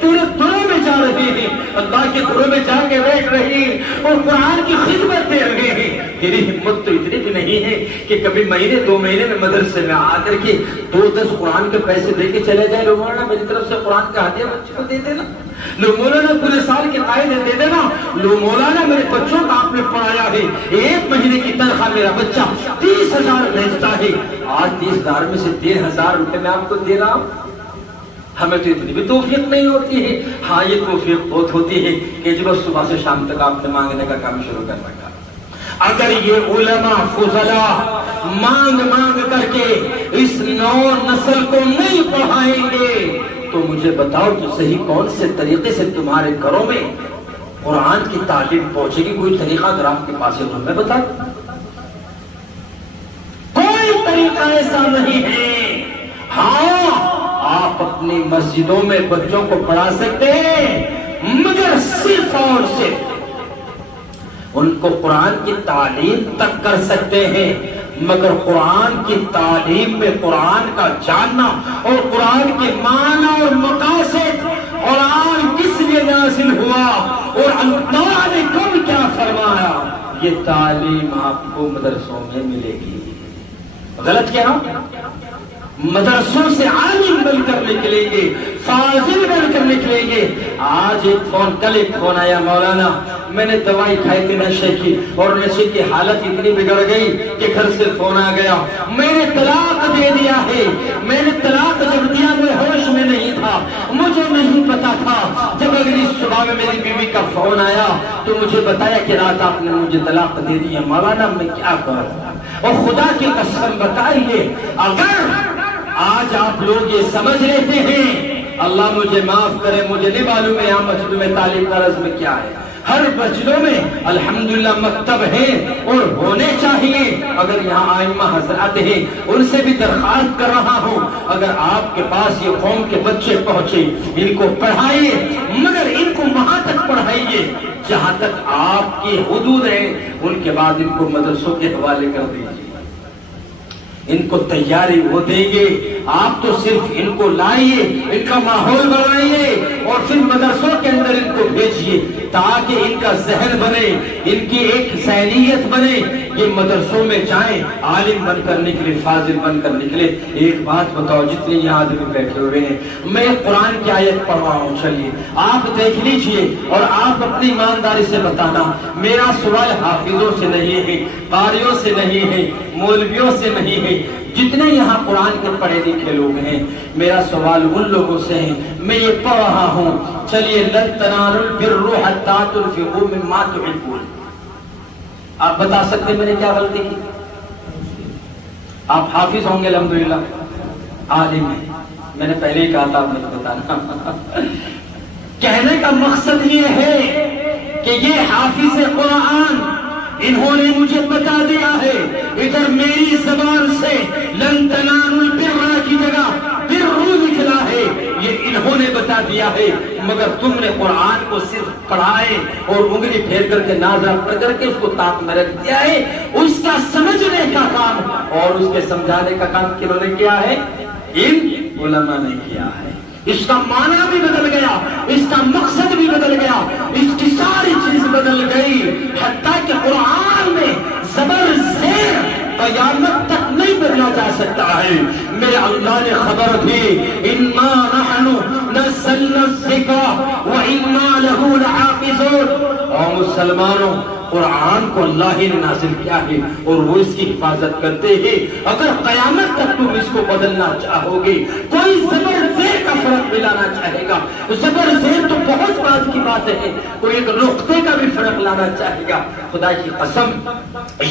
تیرے گھروں میں جا رہے ہیں، اللہ کے گھروں میں جا کے بیٹھ رہے ہیں اور قرآن کی خدمت دے رہے ہیں۔ میری ہمت تو اتنی بھی نہیں ہے کہ کبھی مہینے 2 مہینے میں مدرسے میں آ کر کے 2-10 قرآن کے پیسے دے کے چلے جائیں، لو مولانا میری طرف سے قرآن کا ہدیہ بچے کو دے دینا، لو مولانا پورے سال کے قاعدے دے دینا، لو مولانا میرے بچوں کا آپ نے پڑھایا ہے، 1 مہینے کی تنخواہ میرا بچہ 30,000 بھیجتا ہے، آج 30,000 میں سے 3,000 روپے میں آپ کو دے رہا ہوں۔ ہمیں تو اتنی بھی توفیق نہیں ہوتی ہے۔ ہاں یہ توفیق بہت ہوتی ہے کہ جب صبح سے شام تک آپ نے مانگنے کا کام شروع کر رکھا۔ اگر یہ علماء فضلاء مانگ کر کے اس نو نسل کو نہیں پڑھائیں گے تو مجھے بتاؤ کہ صحیح کون سے طریقے سے تمہارے گھروں میں قرآن کی تعلیم پہنچے گی؟ کوئی طریقہ اگر آپ کے پاس ہے تو ہمیں بتا دو۔ کوئی طریقہ ایسا نہیں ہے۔ ہاں آپ اپنی مسجدوں میں بچوں کو پڑھا سکتے ہیں، مگر صرف اور صرف ان کو قرآن کی تعلیم تک کر سکتے ہیں، مگر قرآن کی تعلیم میں قرآن کا جاننا اور قرآن کے معنی اور مقاصد، قرآن کس لیے نازل ہوا اور اللہ نے کب کیا فرمایا، یہ تعلیم آپ کو مدرسوں میں ملے گی۔ غلط کہہ رہا ہوں؟ مدرسوں سے عالم بن کر نکلیں گے، فاضل بن کر نکلیں گے۔ آج کل ایک فون آیا، مولانا میں نے دوائی کھائی تھی نشے کی اور نشے کی حالت اتنی بگڑ گئی کہ گھر سے فون آ گیا، میں نے طلاق دے دیا ہے۔ میں نے طلاق جب دیا میں ہوش میں نہیں تھا، مجھے نہیں پتا تھا۔ جب اگلی صبح میں میری بیوی کا فون آیا تو مجھے بتایا کہ رات آپ نے مجھے طلاق دے دی ہے۔ مولانا میں کیا کروں؟ اور خدا کی قسم بتائیے، اگر آج آپ لوگ یہ سمجھ لیتے ہیں، اللہ مجھے معاف کرے، مجھے نہیں معلوم ہے یہاں مسجد میں تعلیم کا رسم کیا ہے، ہر مسجدوں میں الحمدللہ مکتب ہے اور ہونے چاہیے۔ اگر یہاں ائمہ حضرات ہیں ان سے بھی درخواست کر رہا ہوں، اگر آپ کے پاس یہ قوم کے بچے پہنچے ان کو پڑھائیے، مگر ان کو وہاں تک پڑھائیے جہاں تک آپ کی حدود ہیں، ان کے بعد ان کو مدرسوں کے حوالے کر دیجیے۔ ان کو تیاری وہ دیں گے، آپ تو صرف ان کو لائیے، ان کا ماحول بنائیے اور پھر مدرسوں کے اندر ان کو بھیجیے تاکہ ان کا ذہن بنے، ان کی ایک ذہنیت بنے، یہ مدرسوں میں جائیں، عالم بن کر نکلے، فاضل بن کر نکلے۔ ایک بات بتاؤ، جتنے یہاں آدمی بیٹھے ہوئے ہیں، میں قرآن کی آیت پڑھ رہا ہوں، چلیے آپ دیکھ لیجئے اور آپ اپنی ایمانداری سے بتانا۔ میرا سوال حافظوں سے نہیں ہے، قاریوں سے نہیں ہے، مولویوں سے نہیں ہے، جتنے یہاں قرآن کے پڑھے لکھے لوگ ہیں، میرا سوال ان لوگوں سے ہے۔ میں یہ پڑھ رہا ہوں، چلیے لن تنالوا البر حتى تنفقوا مما تحبون، آپ بتا سکتے میں نے کیا غلطی کی؟ آپ حافظ ہوں گے الحمدللہ، عالم ہیں، میں نے پہلے ہی کہا تھا آپ نے بتانا. کہنے کا مقصد یہ ہے کہ یہ حافظ قرآن انہوں نے مجھے بتا دیا ہے، ادھر میری زبان سے لن تنالوا البر کی جگہ بر نکلا ہے، یہ انہوں نے بتا دیا ہے. مگر تم نے قرآن کو صرف پڑھائے اور انگلی پھیر کر کے ناظرہ پڑھ کر کے اس کو تاک میں رکھ دیا ہے. اس کا سمجھنے کا کام اور اس کے سمجھانے کا کام کنہوں نے کیا ہے؟ ان علماء نے کیا ہے. اس کا معنی بھی بدل گیا، اس کا مقصد بھی بدل گیا، اس کی ساری چیز بدل گئی. حتیٰ کہ قرآن میں زبر زیر قیامت تک نہیں بدلا جا سکتا ہے. میرے اللہ نے خبر دی انا نحن نزلنا الذکر وانا له لحافظون. اور مسلمانوں قرآن کو اللہ ہی نے نازل کیا ہے اور وہ اس کی حفاظت کرتے ہیں. اگر قیامت تک تم اس کو بدلنا چاہو گے، کوئی زبر زیر کا فرق ملانا چاہے گا، زبر زیر تو بہت بات کی بات ہے، کوئی ایک نقطے کا بھی فرق لانا چاہے گا، خدا کی قسم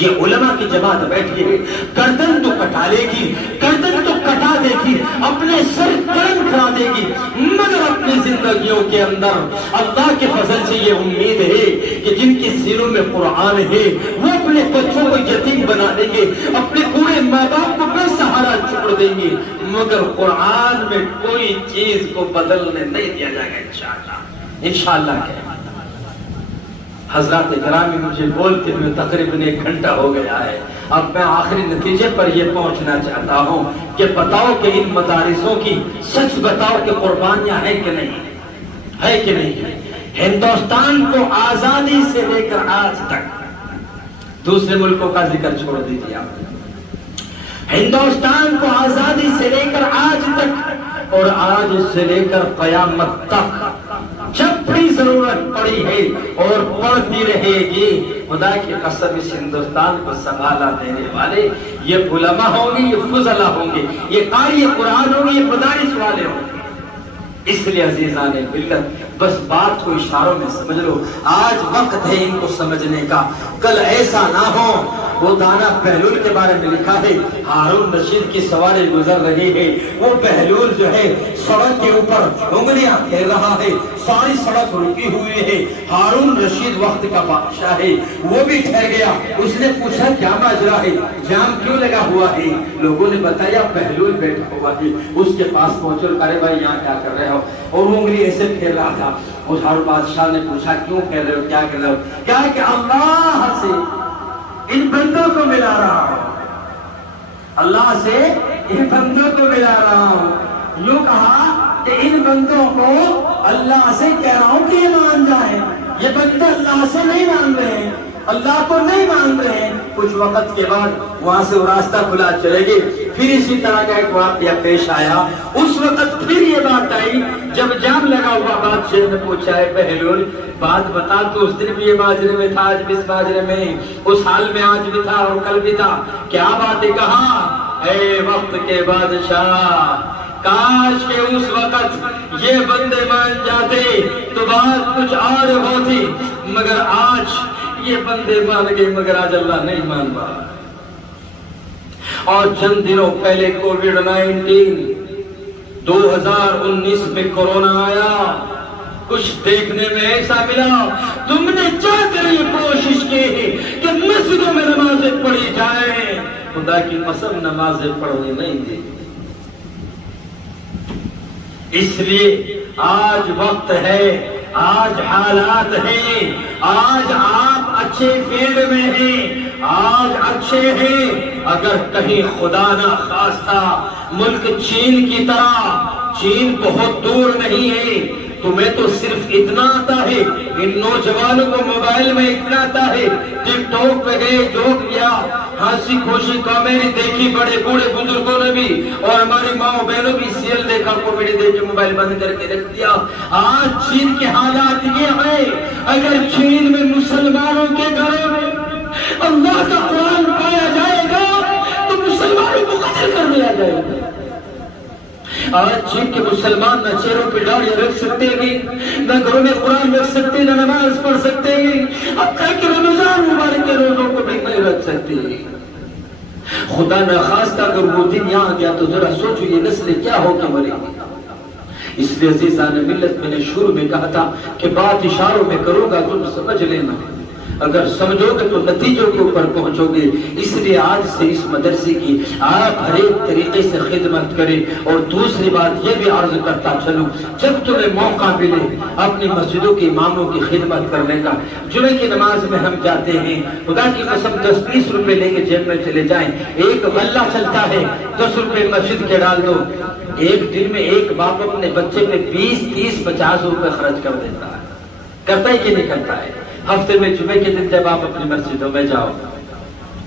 یہ علماء کی جماعت بیٹھی ہے، گردن تو کٹا لے گی، گردن تو کٹا دے گی، اپنے سر قلم کھا دے گی، مگر اپنی زندگیوں کے اندر اللہ کے فضل سے یہ امید ہے کہ جن کی سینوں میں قرآن ہے وہ اپنے بچوں کو یتیم بنا دیں گے، اپنے پورے ماں باپ کو بے سہارا چھوڑ دیں گے. مگر قرآن میں کوئی چیز کو بدلنے نہیں دیا جائے گا انشاءاللہ. انشاءاللہ کہ حضرات کرام مجھے بولتے ہوئے تقریباً 1 گھنٹہ ہو گیا ہے. اب میں آخری نتیجے پر یہ پہنچنا چاہتا ہوں کہ بتاؤ کہ ان مدارسوں کی سچ بتاؤ کہ قربانیاں ہیں کہ نہیں ہے کہ نہیں. ہندوستان کو آزادی سے لے کر آج تک، دوسرے ملکوں کا ذکر چھوڑ دیجیے آپ، ہندوستان کو آزادی سے لے کر آج تک اور آج سے لے کر قیامت تک جب بھی ضرورت پڑی ہے اور پڑتی رہے گی، خدا کی قسم اس ہندوستان کو سنبھالا دینے والے یہ علماء ہوں گے، یہ فضلاء ہوں گے، یہ قاری قرآن ہوں گے، یہ مدارس والے ہوں گے. اس لیے عزیزان ملت بس بات کو اشاروں میں سمجھ لو. آج وقت ہے ان کو سمجھنے کا، کل ایسا نہ ہو. وہ دانا بہلول کے بارے میں لکھا ہے، ہارون رشید کی سواری گزر رہی ہے، وہ بہلول جو ہے سڑک کے اوپر انگلیاں پھیر رہا ہے، ساری سڑک رکی ہوئی ہے. ہارون رشید وقت کا بادشاہ ہے، وہ بھی ٹھہر گیا. اس نے پوچھا کیا ماجرا ہے، جام کیوں لگا ہوا ہے؟ لوگوں نے بتایا بہلول بیٹھا ہوا ہے. اس کے پاس پہنچے، ارے بھائی یہاں کیا کر رہے ہو؟ اور وہ انگلی ایسے پھیر رہا تھا. اس ہارون بادشاہ نے پوچھا کیوں کہہ رہے ہو، کیا کر رہے ہو؟ کیا کہ اللہ سے ان بندوں کو ملا رہا ہوں، اللہ سے ان بندوں کو ملا رہا ہوں. یوں کہا کہ ان بندوں کو اللہ سے کہہ رہا ہوں کہ یہ مان جائیں. یہ بندے اللہ سے نہیں مان رہے ہیں، اللہ کو نہیں مان رہے ہیں. کچھ وقت کے بعد وہاں سے وہ راستہ کھلا چلے گی. پھر اسی طرح کا ایک واقعہ پیش آیا. اس وقت پھر یہ بات آئی جب جام لگا ہوا. بادشاہ نے پوچھا ہے بہلول بات بتا، تو اس دن بھی یہ باجرے میں تھا، آج بھی اس باجرے میں، اس حال میں آج بھی تھا اور کل بھی تھا، کیا باتیں کہا؟ اے وقت کے بادشاہ، کاش کہ اس وقت یہ بندے مان جاتے تو بات کچھ اور ہوتی، مگر آج یہ بندے مان گئے مگر آج اللہ نہیں مان رہا. اور چند دنوں پہلے کووڈ-19 2019 میں کورونا آیا، کچھ دیکھنے میں ایسا ملا. تم نے جا کر یہ کوشش کی کہ مسجدوں میں نمازیں پڑھی جائیں، خدا کی قسم نمازیں پڑھنے نہیں دی. اس لیے آج وقت ہے، آج حالات ہیں، آج آپ اچھے فیلڈ میں ہیں، آج اچھے ہیں. اگر کہیں خدا نہ خواستہ ملک چین کی طرح، چین بہت دور نہیں ہے، تمہیں تو صرف اتنا آتا ہے، ان نوجوانوں کو موبائل میں اتنا آتا ہے، ٹک ٹاک پہ گئے جوک کیا، ہنسی خوشی کامیڈی دیکھی، بڑے بوڑھے بزرگوں نے بھی اور ہماری ماں بہنوں بھی سیریل دیکھا، کامیڈی دیکھ کے موبائل بند کر کے رکھ دیا. آج چین کے حالات یہ ہے، اگر چین میں مسلمانوں کے گھروں میں اللہ کا قرآن پایا جائے گا تو مسلمانوں کو قتل کر دیا جائے گا. آج چین کے مسلمان نہ چہروں پہ داڑھی رکھ سکتے ہیں، نہ گھروں میں قرآن رکھ سکتے، نہ نماز پڑھ سکتے ہیں، اب تک کہ رمضان مبارک کے روزوں کو بھی نہیں رکھ سکتے. خدا نخواستہ اگر وہ دن یہاں گیا تو ذرا سوچو یہ نسل کیا ہو کے مرے گی. اس لیے عزیزان ملت میں نے شروع میں کہا تھا کہ بات اشاروں میں کروں گا تم سمجھ لینا، اگر سمجھو گے تو نتیجوں کے اوپر پہنچو گے۔ اس لیے آج سے اس مدرسے کی آپ ہر ایک طریقے سے خدمت کریں۔ اور دوسری بات یہ بھی عرض کرتا چلوں، جب تمہیں موقع ملے اپنی مسجدوں کے اماموں کی خدمت کرنے کا، جمعے کی نماز میں ہم جاتے ہیں، خدا کی قسم 10-20 روپے لے کے جیب میں چلے جائیں، ایک غلہ چلتا ہے 10 روپے مسجد کے ڈال دو، ایک دن میں ایک باپ اپنے بچے پہ 20-30-50 روپے خرچ کر دیتا ہے، کرتا ہے کہ نہیں کرتا ہے؟ ہفتے میں جمعے کے دن جب آپ اپنی مسجدوں میں جاؤ،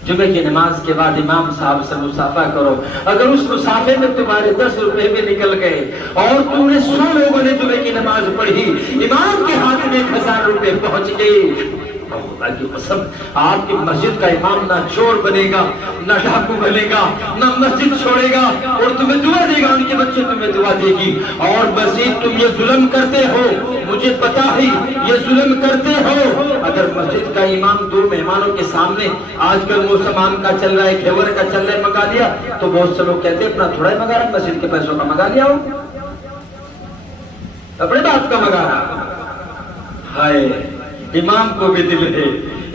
جمعے کی نماز کے بعد امام صاحب سے مصافحہ کرو، اگر اس مصافحے میں تمہارے 10 روپے بھی نکل گئے اور تم نے 100 لوگوں نے جمعے کی نماز پڑھی، امام کے ہاتھ میں 1000 روپے پہنچ گئے، خدا کی قسم آپ کی مسجد کا امام نہ چور بنے گا، نہ ڈاکو بنے گا، نہ مسجد چھوڑے گا، اور تمہیں دعا دے گا، ان کے بچے تمہیں دعا دے گی۔ اور مزید تم یہ ظلم کرتے ہو، مجھے پتا ہے یہ ظلم کرتے ہو، اگر مسجد کا امام 2 مہمانوں کے سامنے، آج کل موسم آم کا چل رہا ہے، گھیور کا چل رہا ہے، منگا لیا تو بہت سے لوگ کہتے ہیں اپنا تھوڑا ہی منگا رہا، مسجد کے پیسوں کا منگا لیا ہو، اپنے باپ کا منگا رہا۔ ہائے، امام کو بھی دل ہے،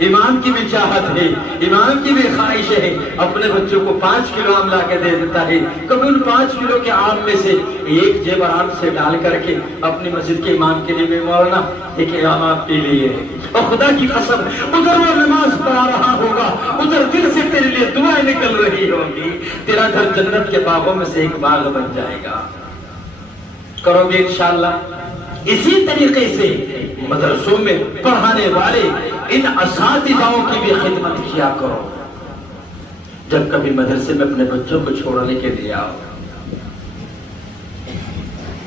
امام کی بھی چاہت ہے، امام کی بھی خواہش ہے، اپنے بچوں کو 5 کلو آم لا کے دے دیتا ہے، کبھی ان 5 کلو کے آم میں سے ایک جیب آرام سے ڈال کر کے اپنی مسجد کے امام کے لیے بھی مولانا ایک آم آپ کے لیے ہے، اور خدا کی قسم ادھر وہ نماز پڑھا رہا ہوگا، ادھر دل سے تیرے لیے دعائیں نکل رہی ہوگی، تیرا گھر جنت کے باغوں میں سے ایک باغ بن جائے گا۔ کرو گے انشاءاللہ؟ اسی طریقے سے مدرسوں میں پڑھانے والے ان اساتذاؤں کی بھی خدمت کیا کرو، جب کبھی مدرسے میں اپنے بچوں کو چھوڑنے کے لیے آؤ،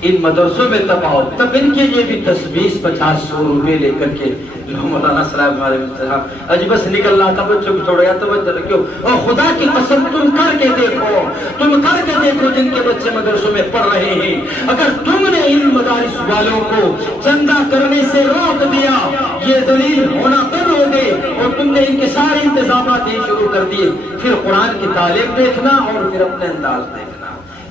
ان مدرسوں میں تب آؤ، تب ان کے لیے بھی 10-20-50-100 روپے لے کر کے مولانا صاحب ہمارے صاحب اجی بس نکل رہا تھا بچوں کو چھوڑ گیا، توجہ رکھو، اور خدا کی قسم تم کر کے دیکھو، تم کر کے دیکھو جن کے بچے مدرسوں میں پڑھ رہے ہیں، اگر تم نے ان مدارس والوں کو چندہ کرنے سے روک دیا، یہ دلیل ہونا بند ہو گئے، اور تم نے ان کے سارے انتظامات ہی شروع کر دیے، پھر قرآن کی تعلیم دیکھنا اور پھر اپنے انداز دیکھنا۔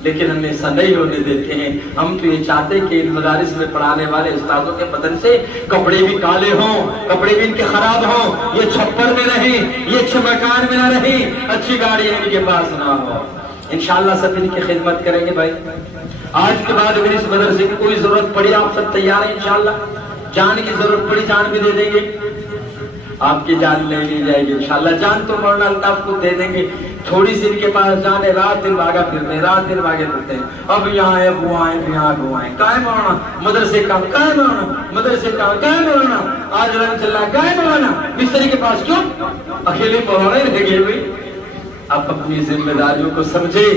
لیکن ہم ایسا نہیں ہونے دیتے ہیں، ہم تو یہ چاہتے ہیں کہ ان مدارس میں پڑھانے والے استادوں کے بدن سے کپڑے بھی کالے ہوں، کپڑے بھی ان کے خراب ہوں، یہ چھپر میں رہیں، یہ اچھے مکان میں نہ رہیں، اچھی گاڑی ان کے پاس نہ ہو۔ انشاءاللہ سب ان کی خدمت کریں گے بھائی۔ آج کے بعد اگر اس مدرسے کی کوئی ضرورت پڑی، آپ سب تیار ہیں انشاءاللہ؟ جان کی ضرورت پڑی جان بھی دے دیں گے، آپ کی جان لے لی جائے گی انشاءاللہ، جان تو مولانا الطاف کو دے دیں گے، تھوڑی سی ان کے پاس جان ہے، رات دن بھاگا پھرتے ہیں، رات دن بھاگے پھرتے ہیں، اب یہاں ہے وہ آئے، یہاں وہ آئے، قائم ہونا مدرسے کا، قائم ہونا مدرسے کا، قائم ہونا، آج رنگ چل رہا ہے، قائم ہونا، مستری کے پاس کیوں اکیلے مولانا ہی رہ گئے بھائی؟ آپ اپنی ذمہ داریوں کو سمجھے،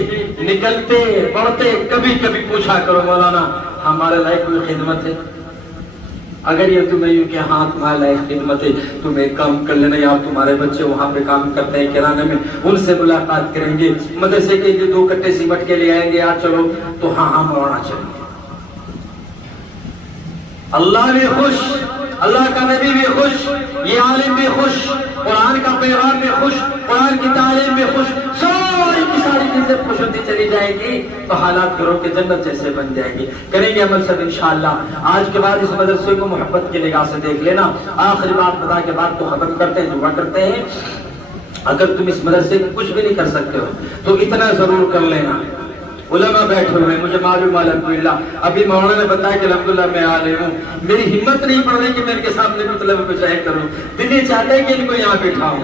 نکلتے پڑھتے کبھی کبھی پوچھا کرو مولانا ہمارے لائق کوئی خدمت ہے؟ اگر یہ تمہیں یوں کہ ہاں تمہارے لائق خدمت ہے، تم ایک کام کر لینا، یا تمہارے بچے وہاں پہ کام کرتے ہیں کرانے میں، ان سے ملاقات کریں گے، مدرسے کے 2 کٹے سیمٹ کے لے آئیں گے، آج چلو تو ہاں ہاں مولانا چلیں گے۔ اللہ بھی خوش، اللہ کا نبی بھی خوش، یہ عالم بھی خوش، قرآن کا پیغام بھی خوش، قرآن کی تعلیم بھی خوش، ساری کی ساری چیزیں خوش ہوتی چلی جائے گی، تو حالات گھروں کے جنت جیسے بن جائیں گے۔ کریں گے عمل سب انشاءاللہ۔ آج کے بعد اس مدرسے کو محبت کی نگاہ سے دیکھ لینا۔ آخری بات بتا کے بعد کو ختم کرتے ہیں، دعا کرتے ہیں۔ اگر تم اس مدرسے کو کچھ بھی نہیں کر سکتے ہو تو اتنا ضرور کر لینا، علماء بیٹھے ہوئے، مجھے معلوم الحمدللہ، ابھی مولانا نے بتایا کہ الحمدللہ میں عالم ہوں، میری ہمت نہیں پڑ رہی کہ میں ان کے سامنے مطلب کچھ ہے کروں، دل یہ چاہتا ہے کہ ان کو یہاں بٹھاؤں۔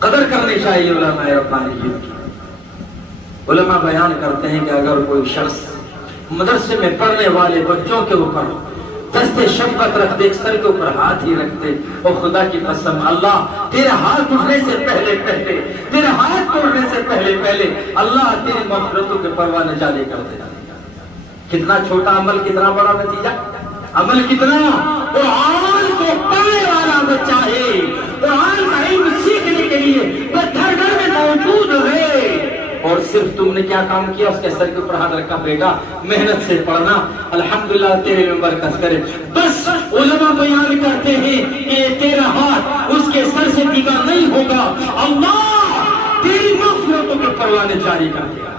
قدر کرنی چاہیے علماء ربانیین کی۔ علماء بیان کرتے ہیں کہ اگر کوئی شخص مدرسے میں پڑھنے والے بچوں کے اوپر دست شفقت رکھ دے، سر کے اوپر ہاتھ ہی رکھ دے، اور خدا کی قسم اللہ تیرے ہاتھ اٹھنے سے پہلے تیرے ہاتھ توڑنے سے پہلے اللہ تیری مغفرتوں کے پروانہ جاری کر دے۔ کتنا چھوٹا عمل، کتنا بڑا نتیجہ، عمل کتنا۔ قرآن کو پڑھنے والا بچہ ہے، قرآن کا علم سیکھنے کے لیے پتھر گھر میں موجود ہے، اور صرف تم نے کیا کام کیا، اس کے سر کے اوپر ہاتھ رکھا، بیٹا محنت سے پڑھنا، الحمدللہ تیرے میں برکت کرے۔ بس علماء بیان کرتے ہیں کہ تیرا ہاتھ اس کے سر سے دیگا نہیں ہوگا، اللہ تیری مغفرتوں کے پروانے جاری کر دے گا۔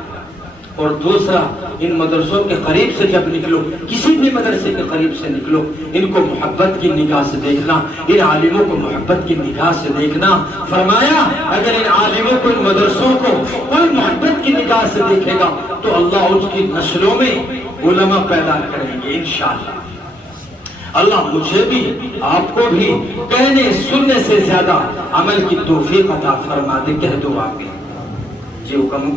اور دوسرا ان مدرسوں کے قریب سے جب نکلو، کسی بھی مدرسے کے قریب سے نکلو، ان کو محبت کی نگاہ سے دیکھنا، ان عالموں کو محبت کی نگاہ سے دیکھنا۔ فرمایا اگر ان عالموں کو، ان مدرسوں کو کوئی محبت کی نگاہ سے دیکھے گا تو اللہ اس کی نسلوں میں علماء پیدا کریں گے انشاءاللہ۔ اللہ مجھے بھی آپ کو بھی کہنے سننے سے زیادہ عمل کی توفیق عطا فرما دے۔ کہہ دو آمین۔ جی حکم